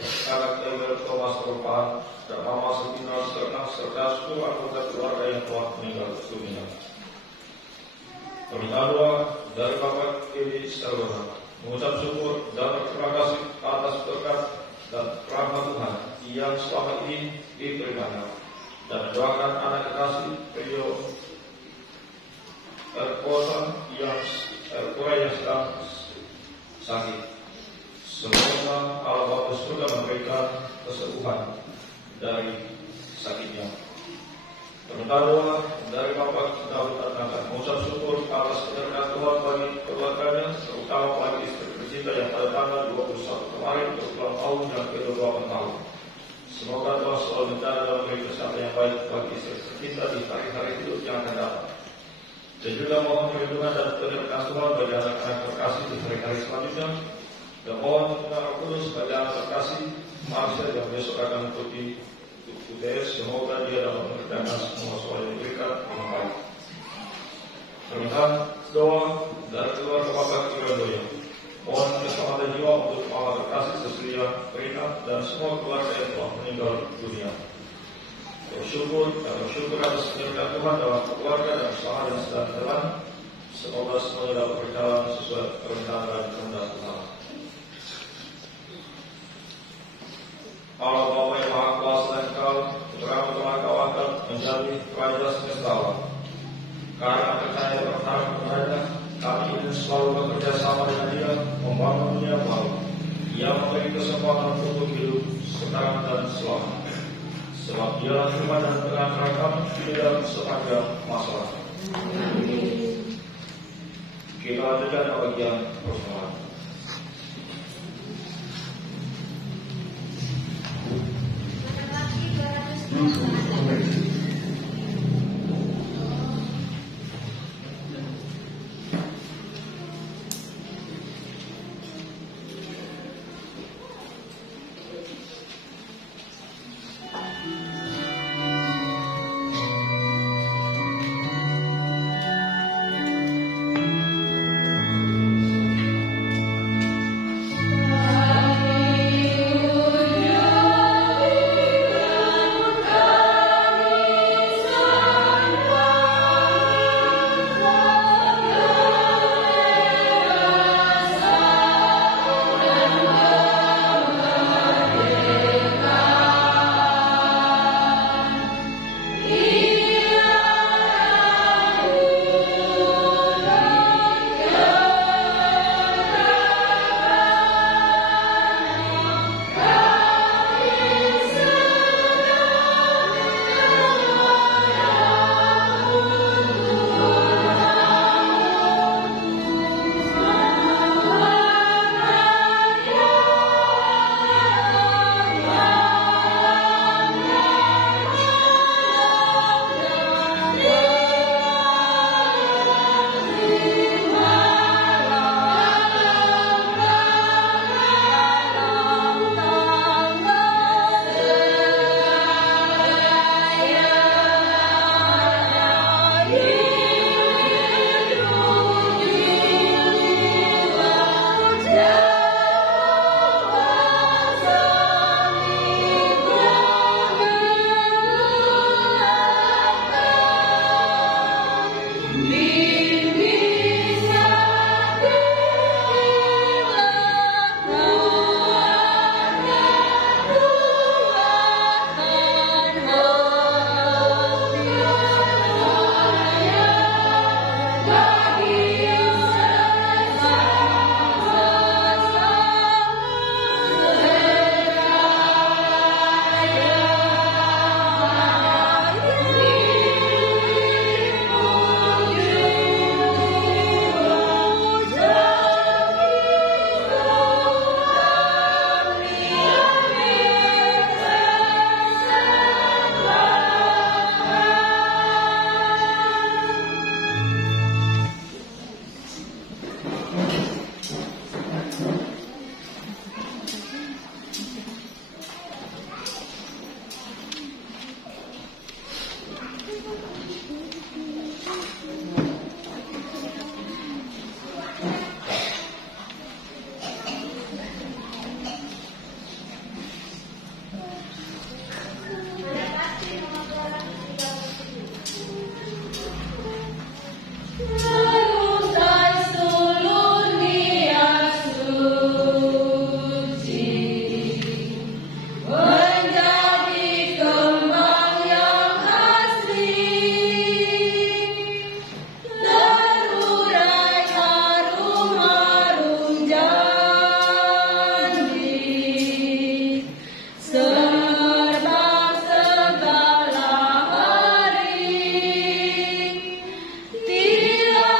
karakter Thomas Rupan dan Mama Sabina serta seluruh anggota keluarga yang telah meninggal dunia. Permintaan doa dari Bapak Eli Sarwana, mengucap syukur dan berterima kasih atas berkat dan rahmat Tuhan yang selama ini diterimanya, dan doakan anak kekasih Rio Erkosa yang sedang sakit. Semoga Allah Bapa surga memberikan kesembuhan dari sakitnya. Permintaan doa dari Bapak Daud Adnakan, mengucap syukur atas keberkatan Tuhan bagi keluarganya, terutama bagi istri tercinta yang pada tanggal 21 kemarin berulang tahun dan ke-28 tahun. Semoga Tuhan selalu menjaga dan memberi kesehatan yang baik bagi istri tercinta di hari-hari hidup yang akan datang. Dan juga mohon perlindungan dan penyertaan Tuhan bagi anak-anak terkasih di hari-hari selanjutnya. Dan mohon dukungan Roh Kudus bagi anak terkasih Marsha yang besok akan mengikuti UTS. Semoga dia dapat mengerjakan semua soal yang diberikan dengan baik. Permintaan doa dari keluarga Bapak Kirandoyo. Mohon keselamatan jiwa untuk Mama terkasih Cecilia Rina dan semua keluarga yang telah meninggal dunia. Bersyukur atas kehendak Tuhan dalam keluarga dan usaha yang sedang jalan. Semoga semuanya dapat berjalan sesuai kehendak dan kehendak Tuhan. Allah Bapa yang Maha Kuasa dan Engkau, Putra telah Kau angkat menjadi Raja semesta alam. Karena percaya dan berharap kepada kami ingin selalu bekerja sama dengan Dia, membangun dunia baru. Ia memberi kesempatan untuk hidup sekarang dan selamanya. Sebab Dia firman dan terang rakam di dalam sepanjang masa. Kita lanjutkan bagian persoalan. Tira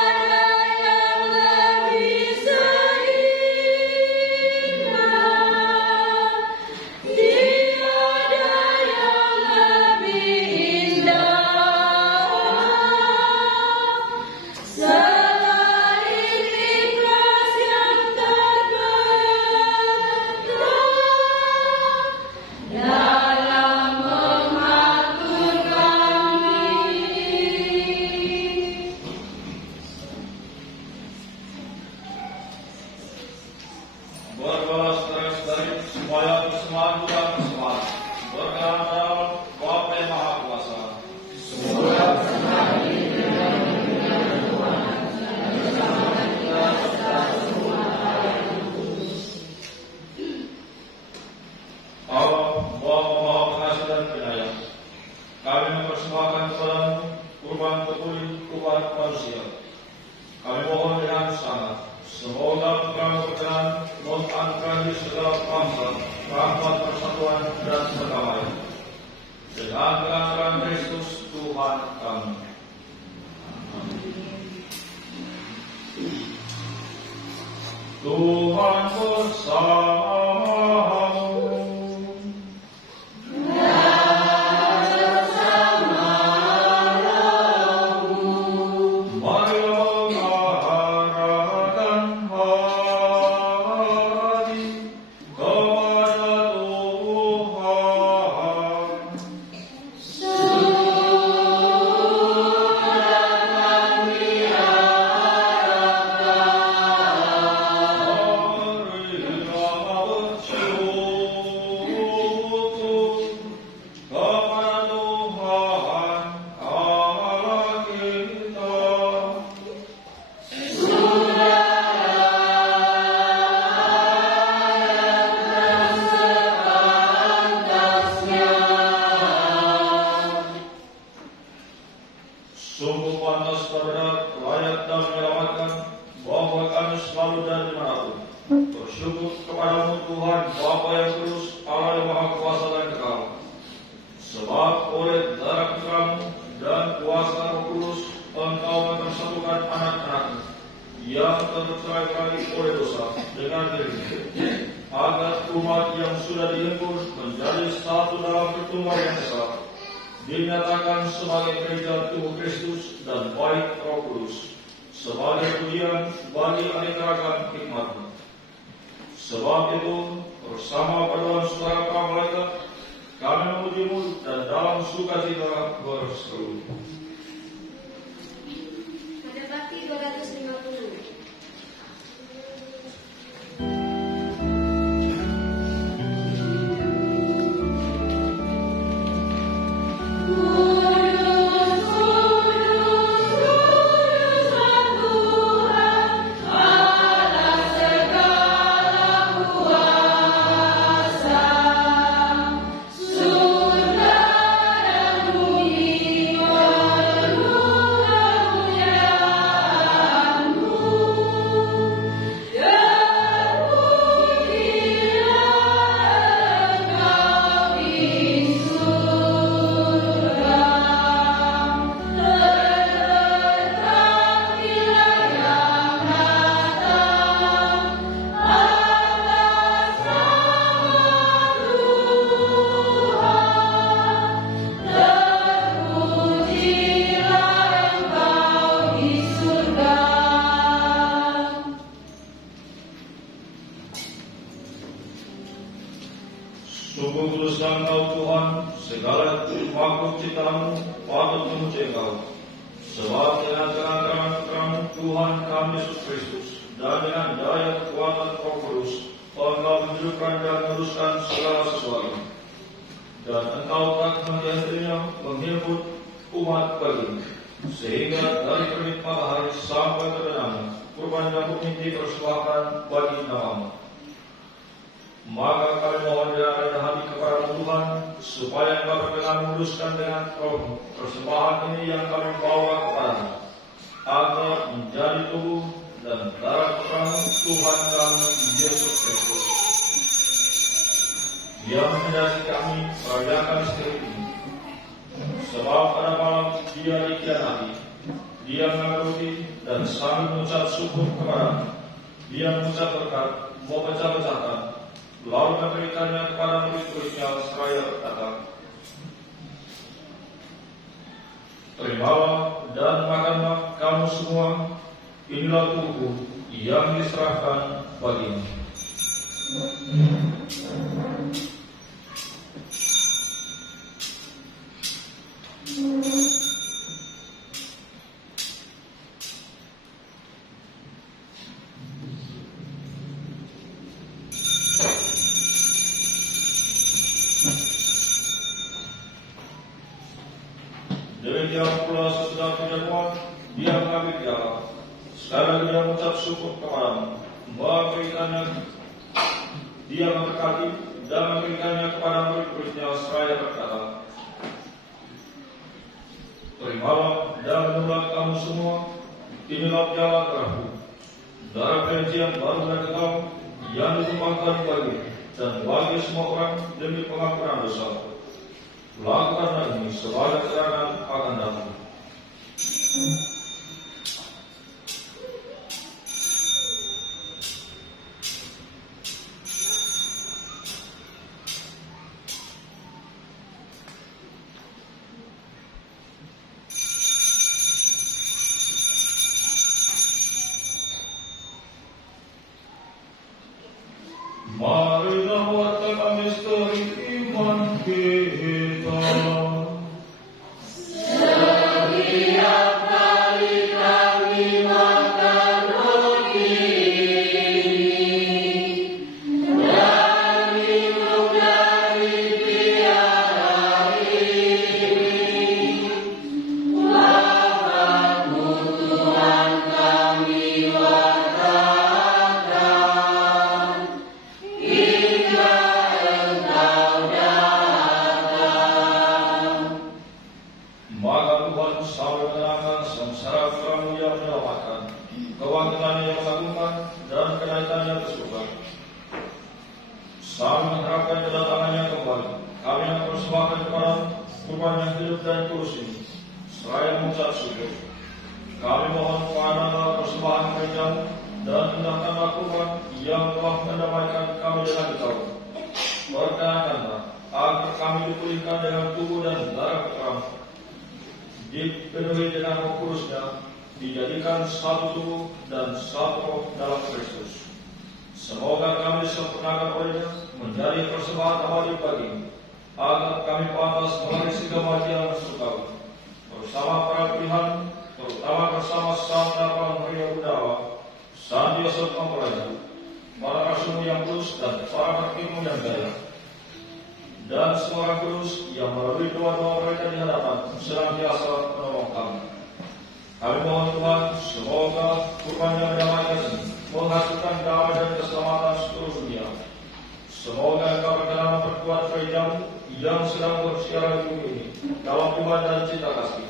umat manusia. Kami mohon dengan sangat, semoga Engkau berkenan menganugerahkan segala bangsa, rahmat persatuan dan perdamaian. Dengan pengantaran Kristus Tuhan kami. Tuhan bersamamu. Sungguh pantas terhadap layak dan menyelamatkan bahwa kami selalu dan dimanapun bersyukur kepadamu Tuhan Bapa yang kudus, Allah yang Maha Kuasa dan kekal. Sebab oleh darah putramu dan kuasa Roh Kudus Engkau mempersatukan anak-anakmu yang tercerai-berai oleh dosa dengan dirimu, agar umat yang sudah dihimpun menjadi satu dalam pertemuan yang esa, dinyatakan sebagai gereja tubuh Kristus dan baik Roh Kudus, sebagai pujian bagi aneka ragam hikmat-Mu. Sebab itu, bersama paduan suara para malaikat, kami memuji-Mu dan dalam sukacita berseru. Pada Bakti 250. Sungguh kudus Engkau Tuhan, segala makhluk ciptaan-Mu patut memuji Engkau. Sebab dengan terang-terang Tuhan kami Yesus Kristus dan dengan daya kekuatan Roh Kudus, Engkau menunjukkan dan meneruskan segala sesuatu. Dan Engkau telah menjadinya menghimpun umat bagimu, sehingga dari terbit matahari sampai terbenam, kurban dan bumi dipersembahkan bagi nama-Mu. Maka kami mohon dengan rendah hati kepada Tuhan, supaya Engkau berkenan menguduskan dengan Roh persembahan ini yang kami bawa kepada-Mu, agar menjadi tubuh dan darah putra-Mu Tuhan kami Yesus Kristus, yang menghiasi kami merayakan istri ini. Sebab pada malam Dia dikhianati, Dia mengeruti dan sambil mengucap syukur kepada-Mu, Dia mengucap berkat, memecah-pecahkan, lalu memberikannya kepada murid-muridnya seraya berkata, terimalah dan makanlah kamu semua, inilah tubuhku yang diserahkan bagimu. Demikian pula sesudah perjamuan, Dia mengambil piala. Sekarang Dia mengucap syukur kepada-Mu, memberikannya, Dia memberkati dan memberikannya kepada murid-muridnya seraya berkata, Terimalah dan minumlah kamu semua, inilah piala darahku, darah perjanjian baru dan kekal yang ditumpahkan bagi dan bagi semua orang demi pengampunan dosa. Lakukanlah ini sebagai keterangan akan datang. Marilah wartakan misteri iman kita. Setiap kali kami makan roti dan minum dari piala ini, Bapa-Mu Tuhan kami wartakan. Maka Tuhan selalu menenangkan sengsara kamu yang menyelamatkan, kebangkitan yang mengagumkan, dan kenaikan yang tersuka. Sambil mengharapkan kedatangannya kembali, kami yang persembahkan kepada kurban yang hidup dan kudus ini, seraya mengucap syukur. Kami mohon kepada persembahan gerejamu dan tindakan kurban yang telah mendamaikan kami dengan Engkau. Perkenankanlah agar kami dipulihkan dengan tubuh dan darah Putra-Mu, dipenuhi dengan Roh Kudus-Nya, dijadikan satu tubuh dan satu roh dalam Kristus. Semoga kami disempurnakan olehnya menjadi persembahan abadi bagi-Mu, agar kami pantas mewarisi kematian bersuka bersama para pilihan, terutama bersama Santa Maria Budawa, Santi Yosef Mempelai, para rasul yang kudus dan para hakim yang gaya, dan semua orang kudus yang melalui doa-doa mereka di hadapan senantiasa menolong kami. Kami mohon Tuhan, semoga kurban yang berdamaikan ini menghasilkan damai dan keselamatan seluruh dunia. Semoga Engkau berkenan memperkuat gereja-Mu yang sedang bersiaran di bumi ini dalam iman dan cinta kasih,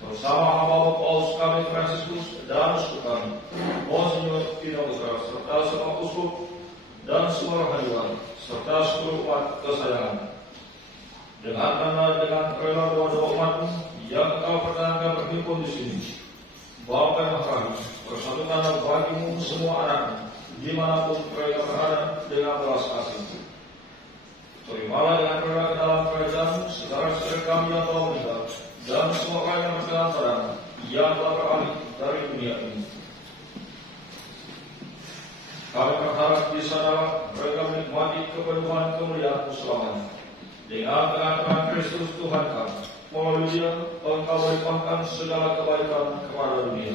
bersama hamba-Mu Paulus kami Fransiskus dan uskup kami Monsignor Pino Putra, serta semua uskup dan semua rohaniwan, serta seluruh umat kesayangan. Dengarkanlah dengan rela doa-doa umat-Mu yang Engkau perkenankan berhimpun di sini. Bapa yang Maha, persatukanlah bagi-Mu semua anak-Mu dimanapun mereka berada dengan belas kasih. Terimalah dengan rela ke dalam kerajaan-Mu saudara-saudara kami yang telah meninggal dan semua orang yang berkenan padamu yang telah beralih dari dunia ini. Kami berharap di sana mereka menikmati kepenuhan kemuliaan-Mu selamanya. Dengan pengantaran Kristus Tuhan kami, melalui Dia Engkau melimpahkan segala kebaikan kepada dunia.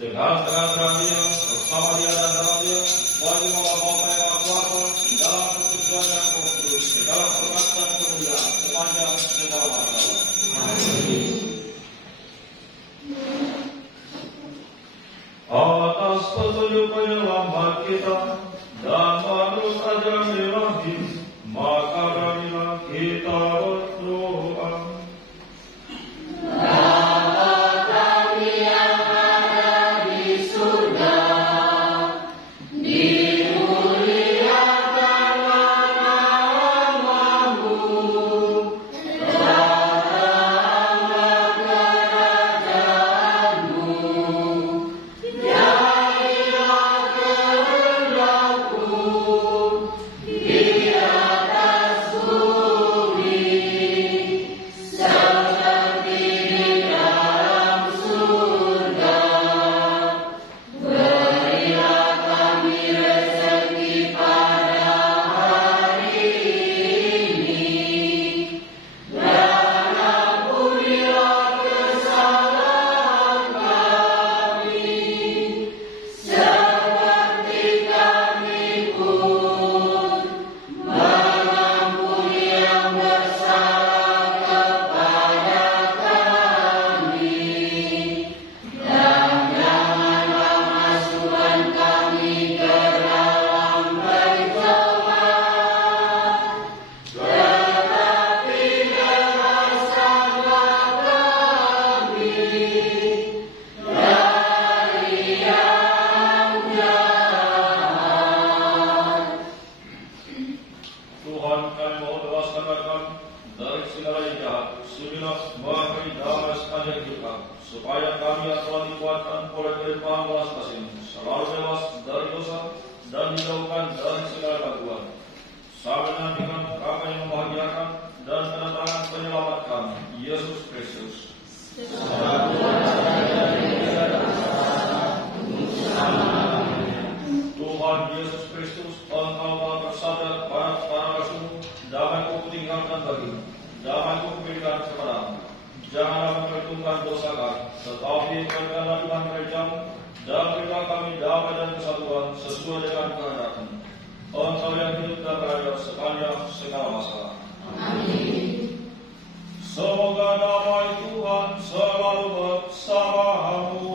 Dengan pengantaran Dia, bersama Dia dan dalam Dia, bagi Bapa yang Maha Kuasa, dalam persekutuan yang Roh Kudus, segala hormat dan kemuliaan sepanjang segala masa. Amin. Atas petunjuk penyelamat kita dan menurut ajaran ilahi, maka marilah kita berdoa. Bapa kami yang ada di surga, dimuliakanlah namamu, datanglah kerajaanmu, jadilah kehendak supaya kami yang telah dikuatkan oleh kelimpahan belas kasih-Mu selalu bebas dari dosa dan dijauhkan dari segala gangguan, sampai menantikan apa yang membahagiakan dan kedatangan penyelamat kami, Yesus Kristus. Tuhan Yesus Kristus, Engkau telah bersabda kepada para rasul-Mu, damai-Ku kutinggalkan bagimu, damai-Ku kuberikan kepadamu. Janganlah memperhitungkan dosa kami, tetapi berikanlah Tuhan gereja-Mu, dan berikan kami damai dan kesatuan sesuai dengan kehendak-Mu. Engkau yang hidup dan berada sepanjang segala masa. Amin. Semoga damai Tuhan selalu bersamamu.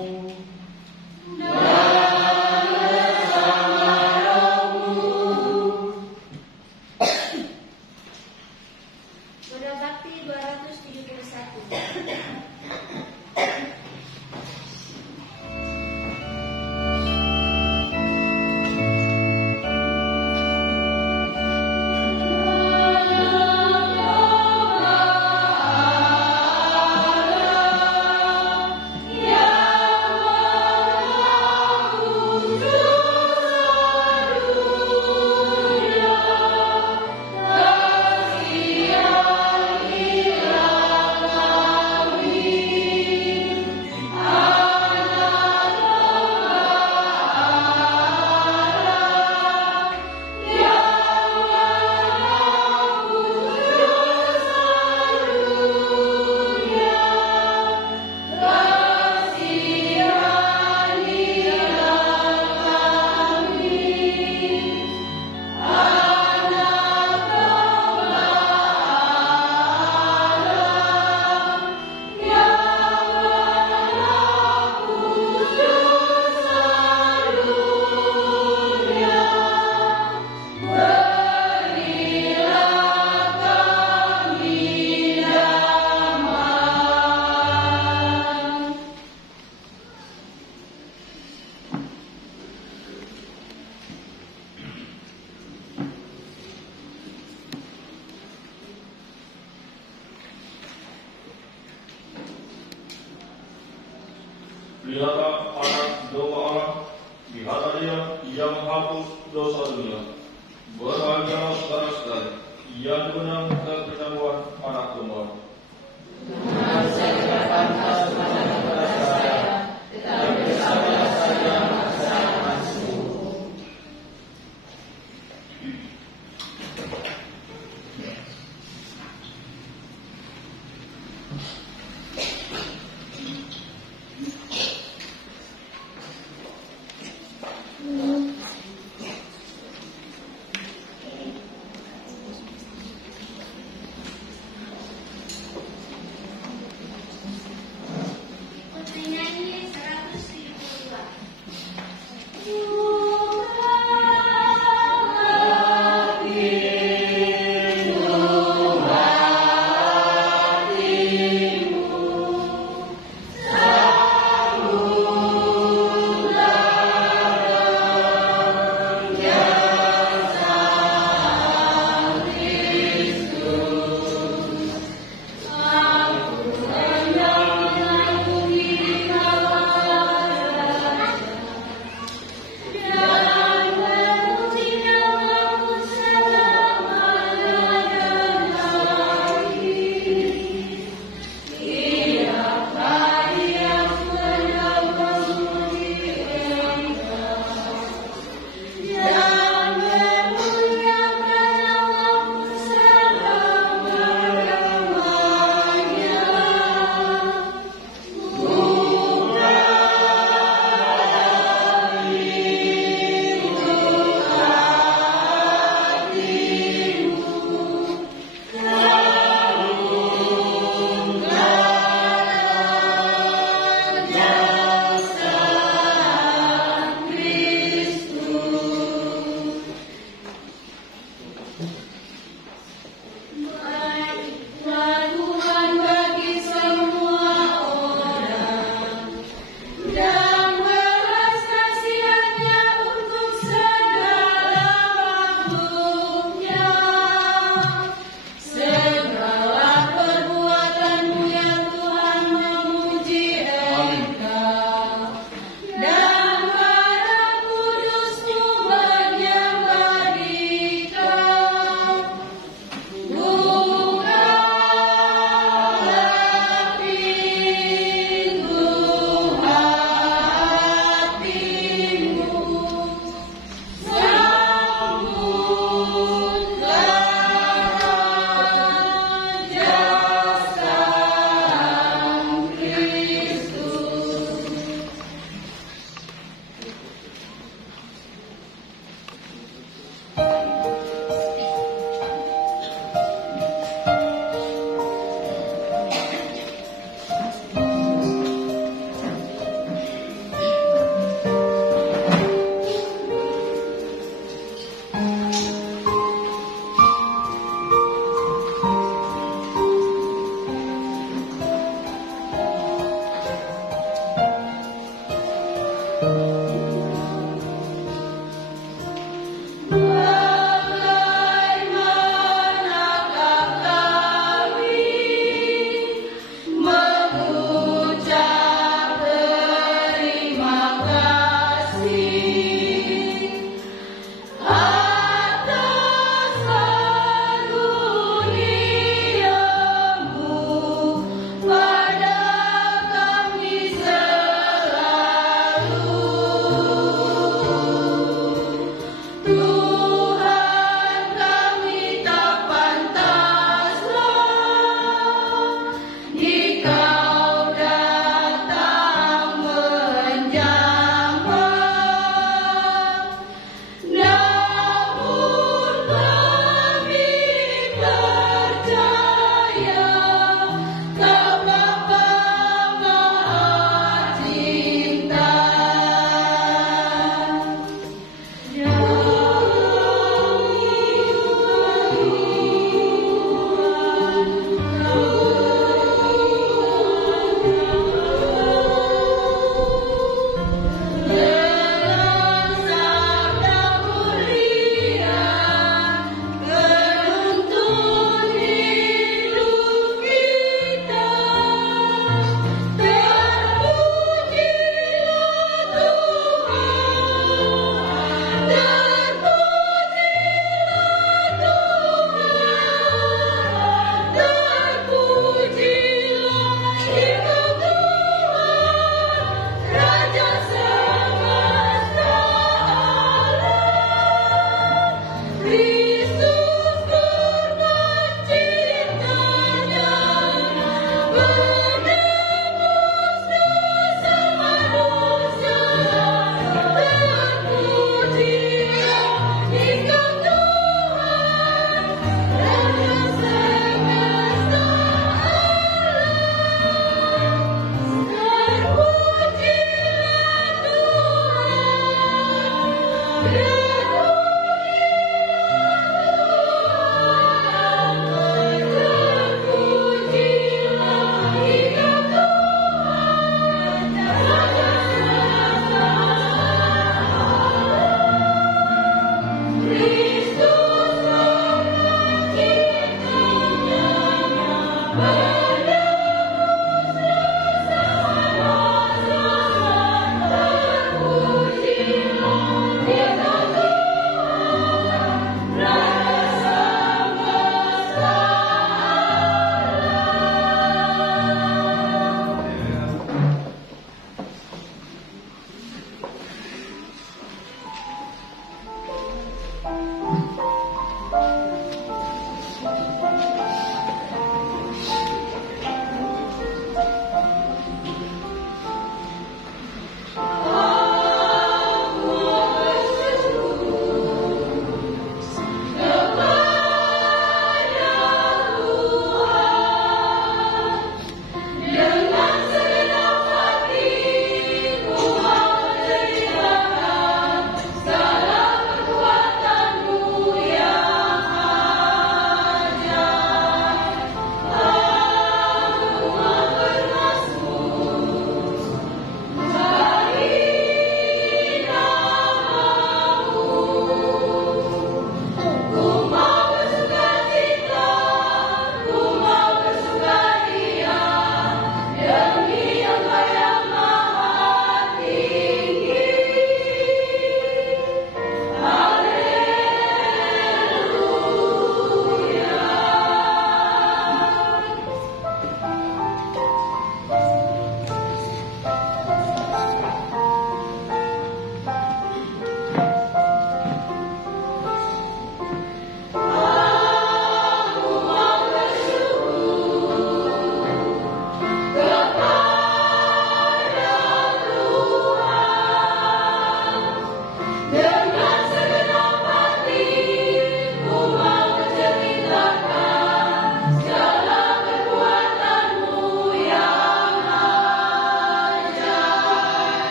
Pada Bakti 271. Lihatlah anak domba Allah, lihatlah Dia yang menghapus dosa dunia. Berbahagialah saudara-saudara yang diundang ke perjamuan anak domba.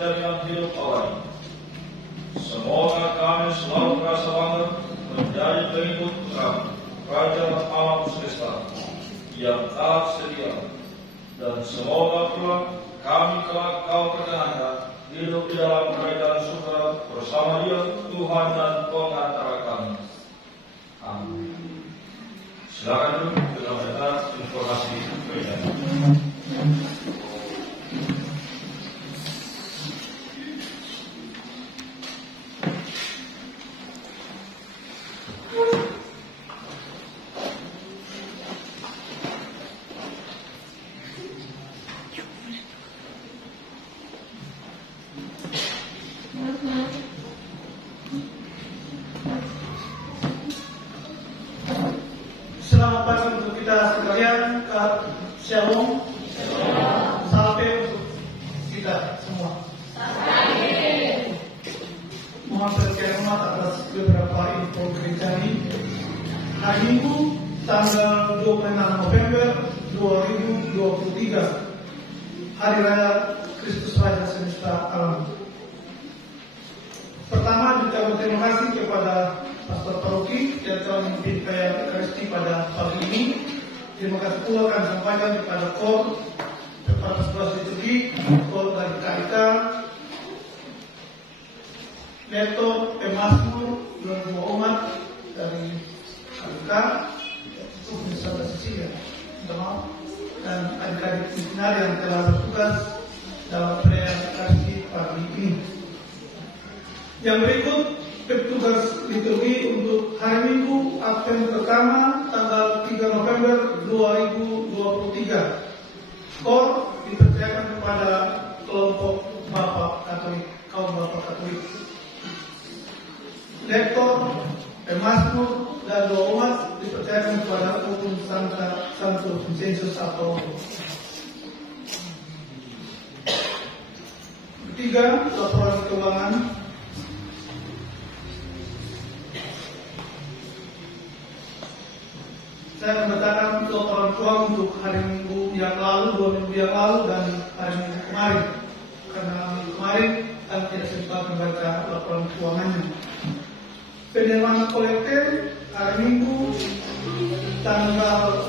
jaminan hidup Allah. Semoga kami selalu merasa bangga menjadi pengikut Raja alam semesta yang taat setia, dan semoga pula kami kelak Kau perkenankan hidup di dalam kerajaan surga bersama Dia, Tuhan dan Pengantara kami. Amin. Silakan dulu kita mendengar informasi gereja. Selamat pagi untuk kita sekalian, Shalom. Salam untuk kita semua. Mohon perhatian umat atas beberapa info gereja ini. Hari Minggu, tanggal 26 November 2023, Hari Raya Kristus Raja Semesta Alam. Pertama, kita berterima kasih kepada Pastor Paroki yang telah memimpin perayaan Ekaristi pada pagi ini. Terima kasih pula kami sampaikan kepada KOR, kepada sebelas liturgi, KOR dari KIK, Lektor, Pemasmur, dan dua umat dari KIK, untuk Saudara Sisilia, dan adik-adik misinar yang telah bertugas dalam perayaan Ekaristi pagi ini. Yang berikut petugas liturgi untuk hari Minggu Advent pertama tanggal 3 November 2023. KOR dipercayakan kepada kelompok Bapak Katolik, kaum Bapak Katolik. Lektor, Pemasmur, dan dua umat dipercayakan kepada Hukum Santo Vincentus atau ketiga, laporan keuangan. Saya membacakan laporan keuangan untuk hari Minggu yang lalu, 2 minggu yang lalu, dan hari Minggu kemarin. Karena minggu kemarin kami tidak sempat membaca laporan keuangannya. Penerimaan kolektif hari Minggu tanggal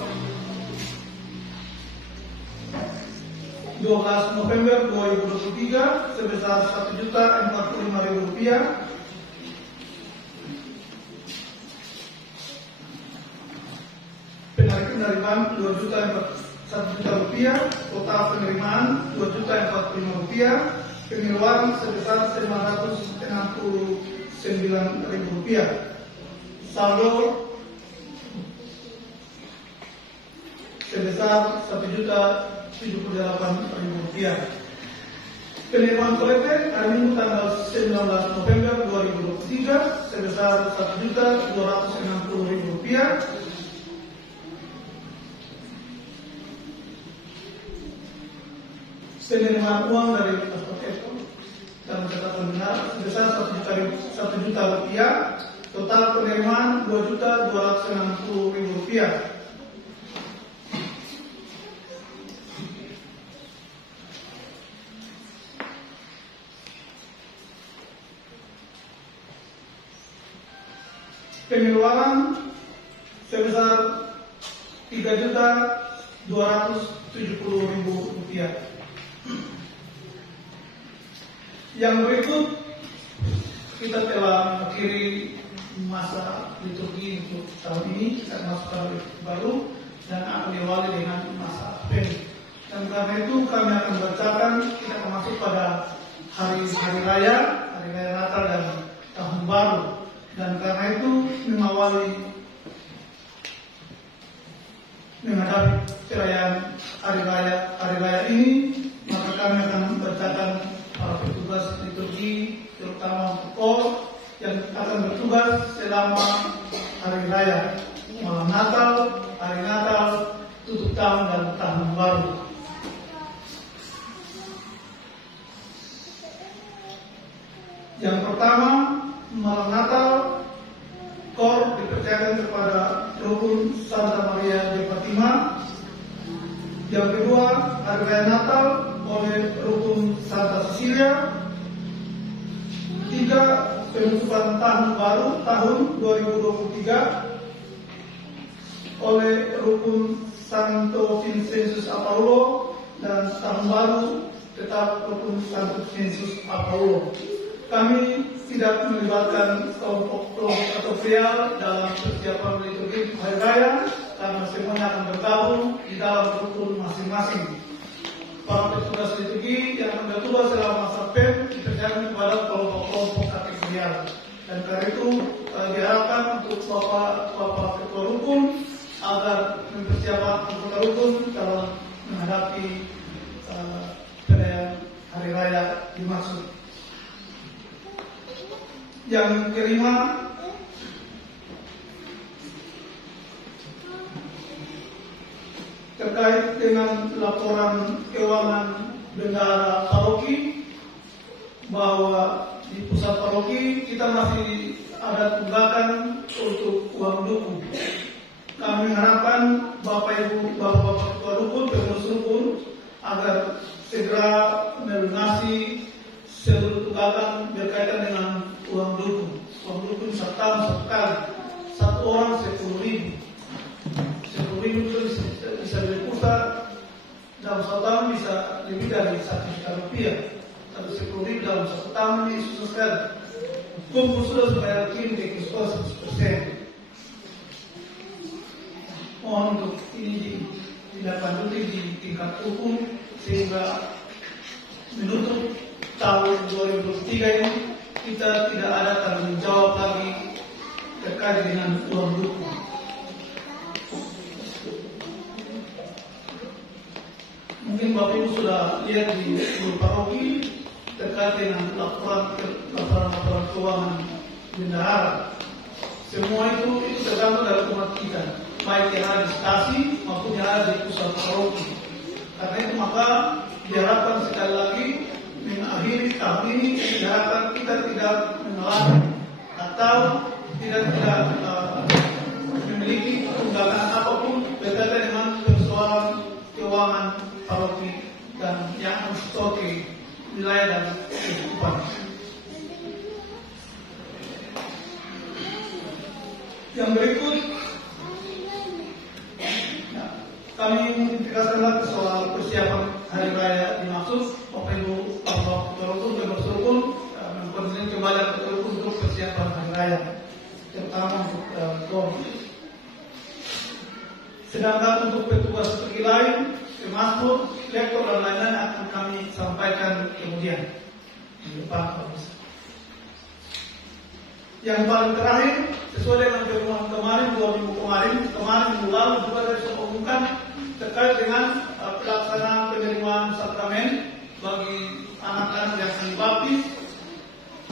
12 November 2023 sebesar Rp1.045.000. Penerimaan 2 juta 1 juta rupiah, total penerimaan 2 juta 45 rupiah, pengeluaran sebesar 969.000 rupiah. Saldo sebesar 1 juta 78.000 rupiah. Penerimaan kolektif hari Minggu tanggal 19 November 2023 sebesar 1 juta 260.000 rupiah. Penerimaan uang dari Pastor Eto dan catatan benar sebesar 1 juta rupiah, total penerimaan 2 juta 260.000 rupiah. Pengeluaran sebesar 3 juta 270.000 rupiah. Yang berikut kita telah mengakhiri masa liturgi untuk tahun ini, kita masuk tahun baru dan akan diawali dengan masa Advent. Dan karena itu kami akan bacakan, kita akan masuk pada hari raya Natal dan tahun baru. Dan karena itu menghadapi perayaan hari raya ini, maka kami akan membacakan para petugas liturgi, terutama untuk KOR yang akan bertugas selama hari raya, malam Natal, hari Natal, tutup tahun dan tahun baru. Yang pertama, malam Natal, KOR dipercayakan kepada Rukun Santa Maria de Fatima. Yang kedua, hari raya Natal oleh Rukun Santa Cecilia. ketiga, penutupan tahun baru tahun 2023 oleh Rukun Santo Vincenus Apaulo, dan tahun baru tetap Rukun Santo Vincenus Apaulo. Kami tidak melibatkan kelompok atau filial dalam persiapan liturgi hari raya karena semuanya akan bergabung di dalam rukun masing-masing. Para petugas liturgi yang akan bertugas selama masa PEM dipercayakan kepada kelompok-kelompok kategorial, dan karena itu diharapkan untuk Bapak Ketua Rukun agar mempersiapkan anggota rukun dalam menghadapi perayaan hari raya dimaksud. Yang kelima, terkait dengan laporan keuangan bendahara paroki, bahwa di pusat paroki kita masih ada tunggakan untuk uang dukun. Kami harapkan Bapak Ibu, Bapak Ketua Rukun, pengurus rukun agar segera melunasi seluruh tunggakan berkaitan dengan uang dukun. Uang dukun setahun sekali, satu orang 10.000. 10.000 itu bisa berputar dalam satu tahun, bisa lebih dari 1 juta rupiah. Tapi 10.000 dalam satu tahun ini susah sekali. Kumpul sudah supaya kirim ke Kristus 100%. Mohon untuk ini ditindaklanjuti di tingkat hukum sehingga menutup tahun 2023 ini kita tidak ada tanggung jawab lagi terkait dengan uang dukun. Mungkin Bapak Ibu sudah lihat di paroki terkait dengan laporan keuangan bendahara. Semua itu tergantung dari umat kita, baik yang ada di stasi maupun yang ada di pusat paroki. Karena itu maka diharapkan sekali lagi mengakhiri tahun ini, diharapkan kita tidak menolak atau tidak memiliki tunggakan apapun berkaitan dengan persoalan keuangan paroki dan yang menstoki wilayah dan kehidupan. Yang berikut, kami mengintegrasikan lagi soal persiapan hari raya dimaksud. Bapak Ibu, Bapak Ketua Rukun, pengurus rukun mengkoordinasi kembali Ketua Rukun untuk persiapan hari raya, terutama untuk COVID. Sedangkan untuk petugas liturgi lain, termasuk lektor dan lain-lain akan kami sampaikan kemudian di depan. Yang paling terakhir, sesuai dengan firman kemarin, 2 minggu kemarin minggu lalu juga saya umumkan terkait dengan pelaksanaan penerimaan sakramen bagi anak-anak yang dibaptis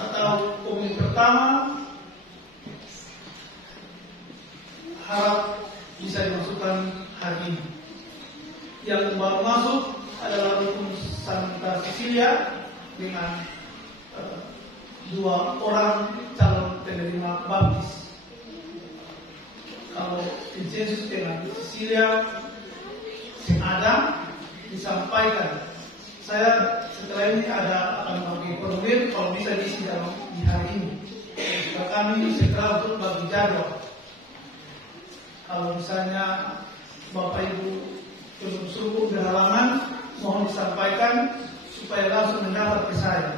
atau komunitas pertama, harap bisa dimasukkan hari ini. Yang baru masuk adalah Rukun Santa Cecilia dengan 2 orang calon penerima baptis. Kalau Vincenus dengan Cecilia sengaja disampaikan. Saya setelah ini akan bagi formulir, kalau bisa diisi dalam di hari ini. Kami segera untuk bagi jadwal. Kalau misalnya Bapak Ibu pengurus rukun berhalangan, mohon disampaikan supaya langsung mendapat ke saya.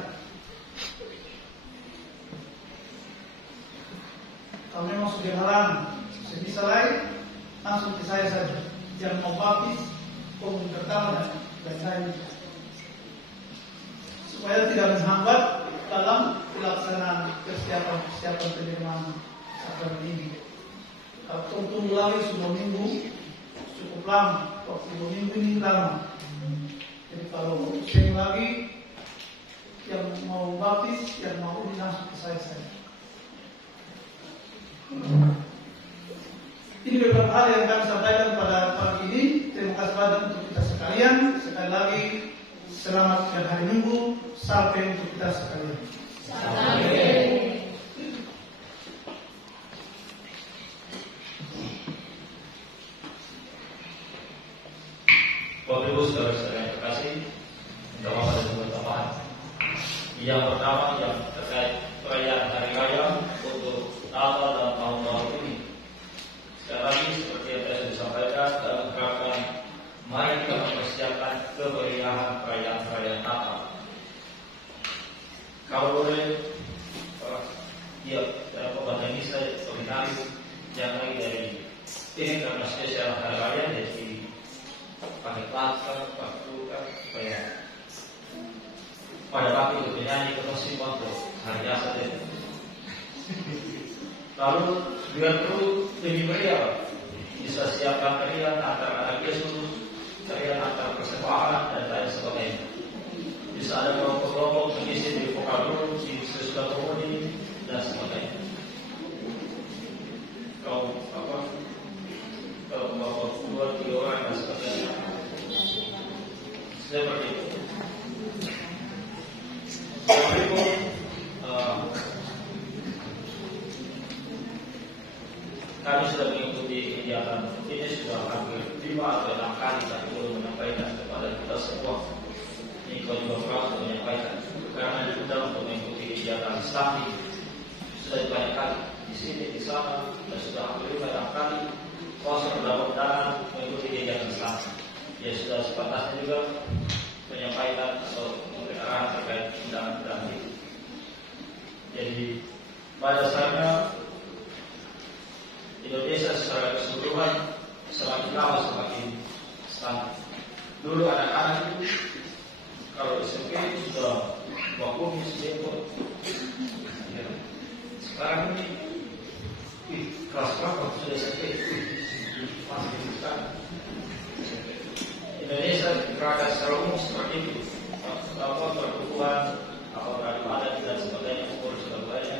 Kalau memang sudah halangan, sebisa lain langsung ke saya saja. Yang mau baptis, komunitas pertama dan lain, supaya tidak menghambat dalam pelaksanaan persiapan penerimaan sakramen ini. Kalau tunggu lagi 2 minggu cukup lama, waktu 2 minggu ini lama. Jadi kalau sering lagi yang mau baptis, yang mau ini langsung ke saya. Ini beberapa hal yang kami sampaikan pada pagi ini. Terima kasih banyak untuk kita sekalian. Sekali lagi selamat hari Minggu. Sampai untuk kita sekalian. Sampai. Bapak Ibu saudara-saudara yang terkasih, dalam pada tambahan. Yang pertama yang terkait perayaan hari raya untuk Natal dan tahun baru ini. Sekali lagi seperti yang saya sudah sampaikan, dalam kerangka mari kita mempersiapkan kemeriahan perayaan Natal. Kalau boleh, dalam pembahasan ini saya koordinasi yang lagi dari ini karena spesial hari raya, jadi pakai plaster, pakai luka, supaya pada waktu itu penyanyi ketemu untuk hari biasa deh. Lalu biar perlu lebih meriah, bisa siapkan tarian antara anak Yesus, tarian antara persembahan dan lain sebagainya. Bisa ada kelompok-kelompok mengisi di vokal dulu, di sesudah komuni dan sebagainya. Kalau bapak 2-3 orang dan sebagainya. Seperti itu. Kami sudah mengikuti kegiatan ini sudah hampir 5 atau 6 kali kami belum menyampaikan kepada kita semua. Ini kau juga pernah menyampaikan karena diundang untuk mengikuti kegiatan stampi sudah banyak kali di sini di sana dan sudah hampir 5-6 kali kau sudah undangan mengikuti kegiatan stampi. Ya sudah sepantasnya juga menyampaikan atau memberi arahan terkait undangan-undangan itu. Jadi pada dasarnya Indonesia secara keseluruhan semakin lama semakin standar. Dulu anak-anak itu kalau SMP sudah wakumi sudah. Sekarang ini kelas berapa sudah SMP? Masih bukan. Indonesia berada secara umum seperti itu. Apa pertumbuhan, apa adat dan sebagainya, umur sebagainya.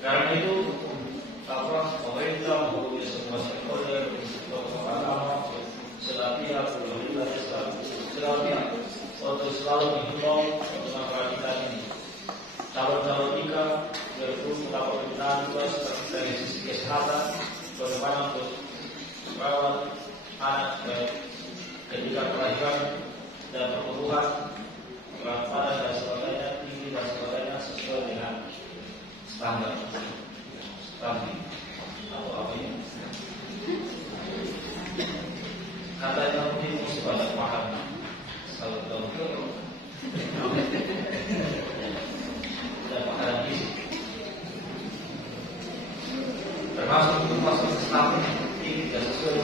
Karena itu pemerintah melalui semua stakeholder, tokoh agama, segala pihak, pemerintah, segala pihak untuk selalu menghimbau untuk memperhatikan ini. Calon-calon nikah perlu melakukan pembinaan juga dari sisi kesehatan, bagaimana untuk merawat anak ketika kelahiran dan pertumbuhan, berat badan dan sebagainya, tinggi dan sebagainya sesuai dengan standar. Tapi atau apa ini? Katanya mungkin mesti banyak makan. Kalau dokter dan makanan gizi, termasuk untuk masuk stabil ini tidak sesuai.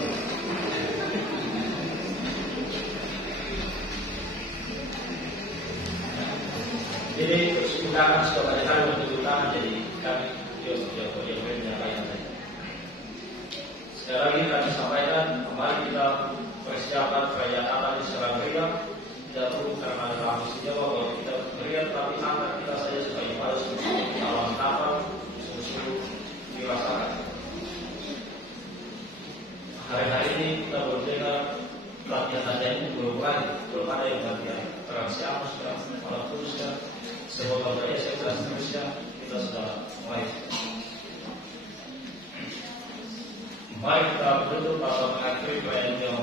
Jadi undangan sudah pada kali untuk undangan, jadi kami yang menyampaikan tadi. Sekali lagi kami sampaikan, kemarin kita persiapan perayaan Natal secara meriah. Tidak perlu karena ada kami sejauh bahwa kita meriah, tapi angkat kita saja supaya pada seluruh awal Natal sungguh-sungguh dirasakan. Hari-hari ini kita berdengar latihan nada ini belum ada yang latihan. Terang siapa sudah malam terusnya, semoga berjaya dan seterusnya kita sudah mulai. Mari kita berdoa pada mengakhiri perayaan yang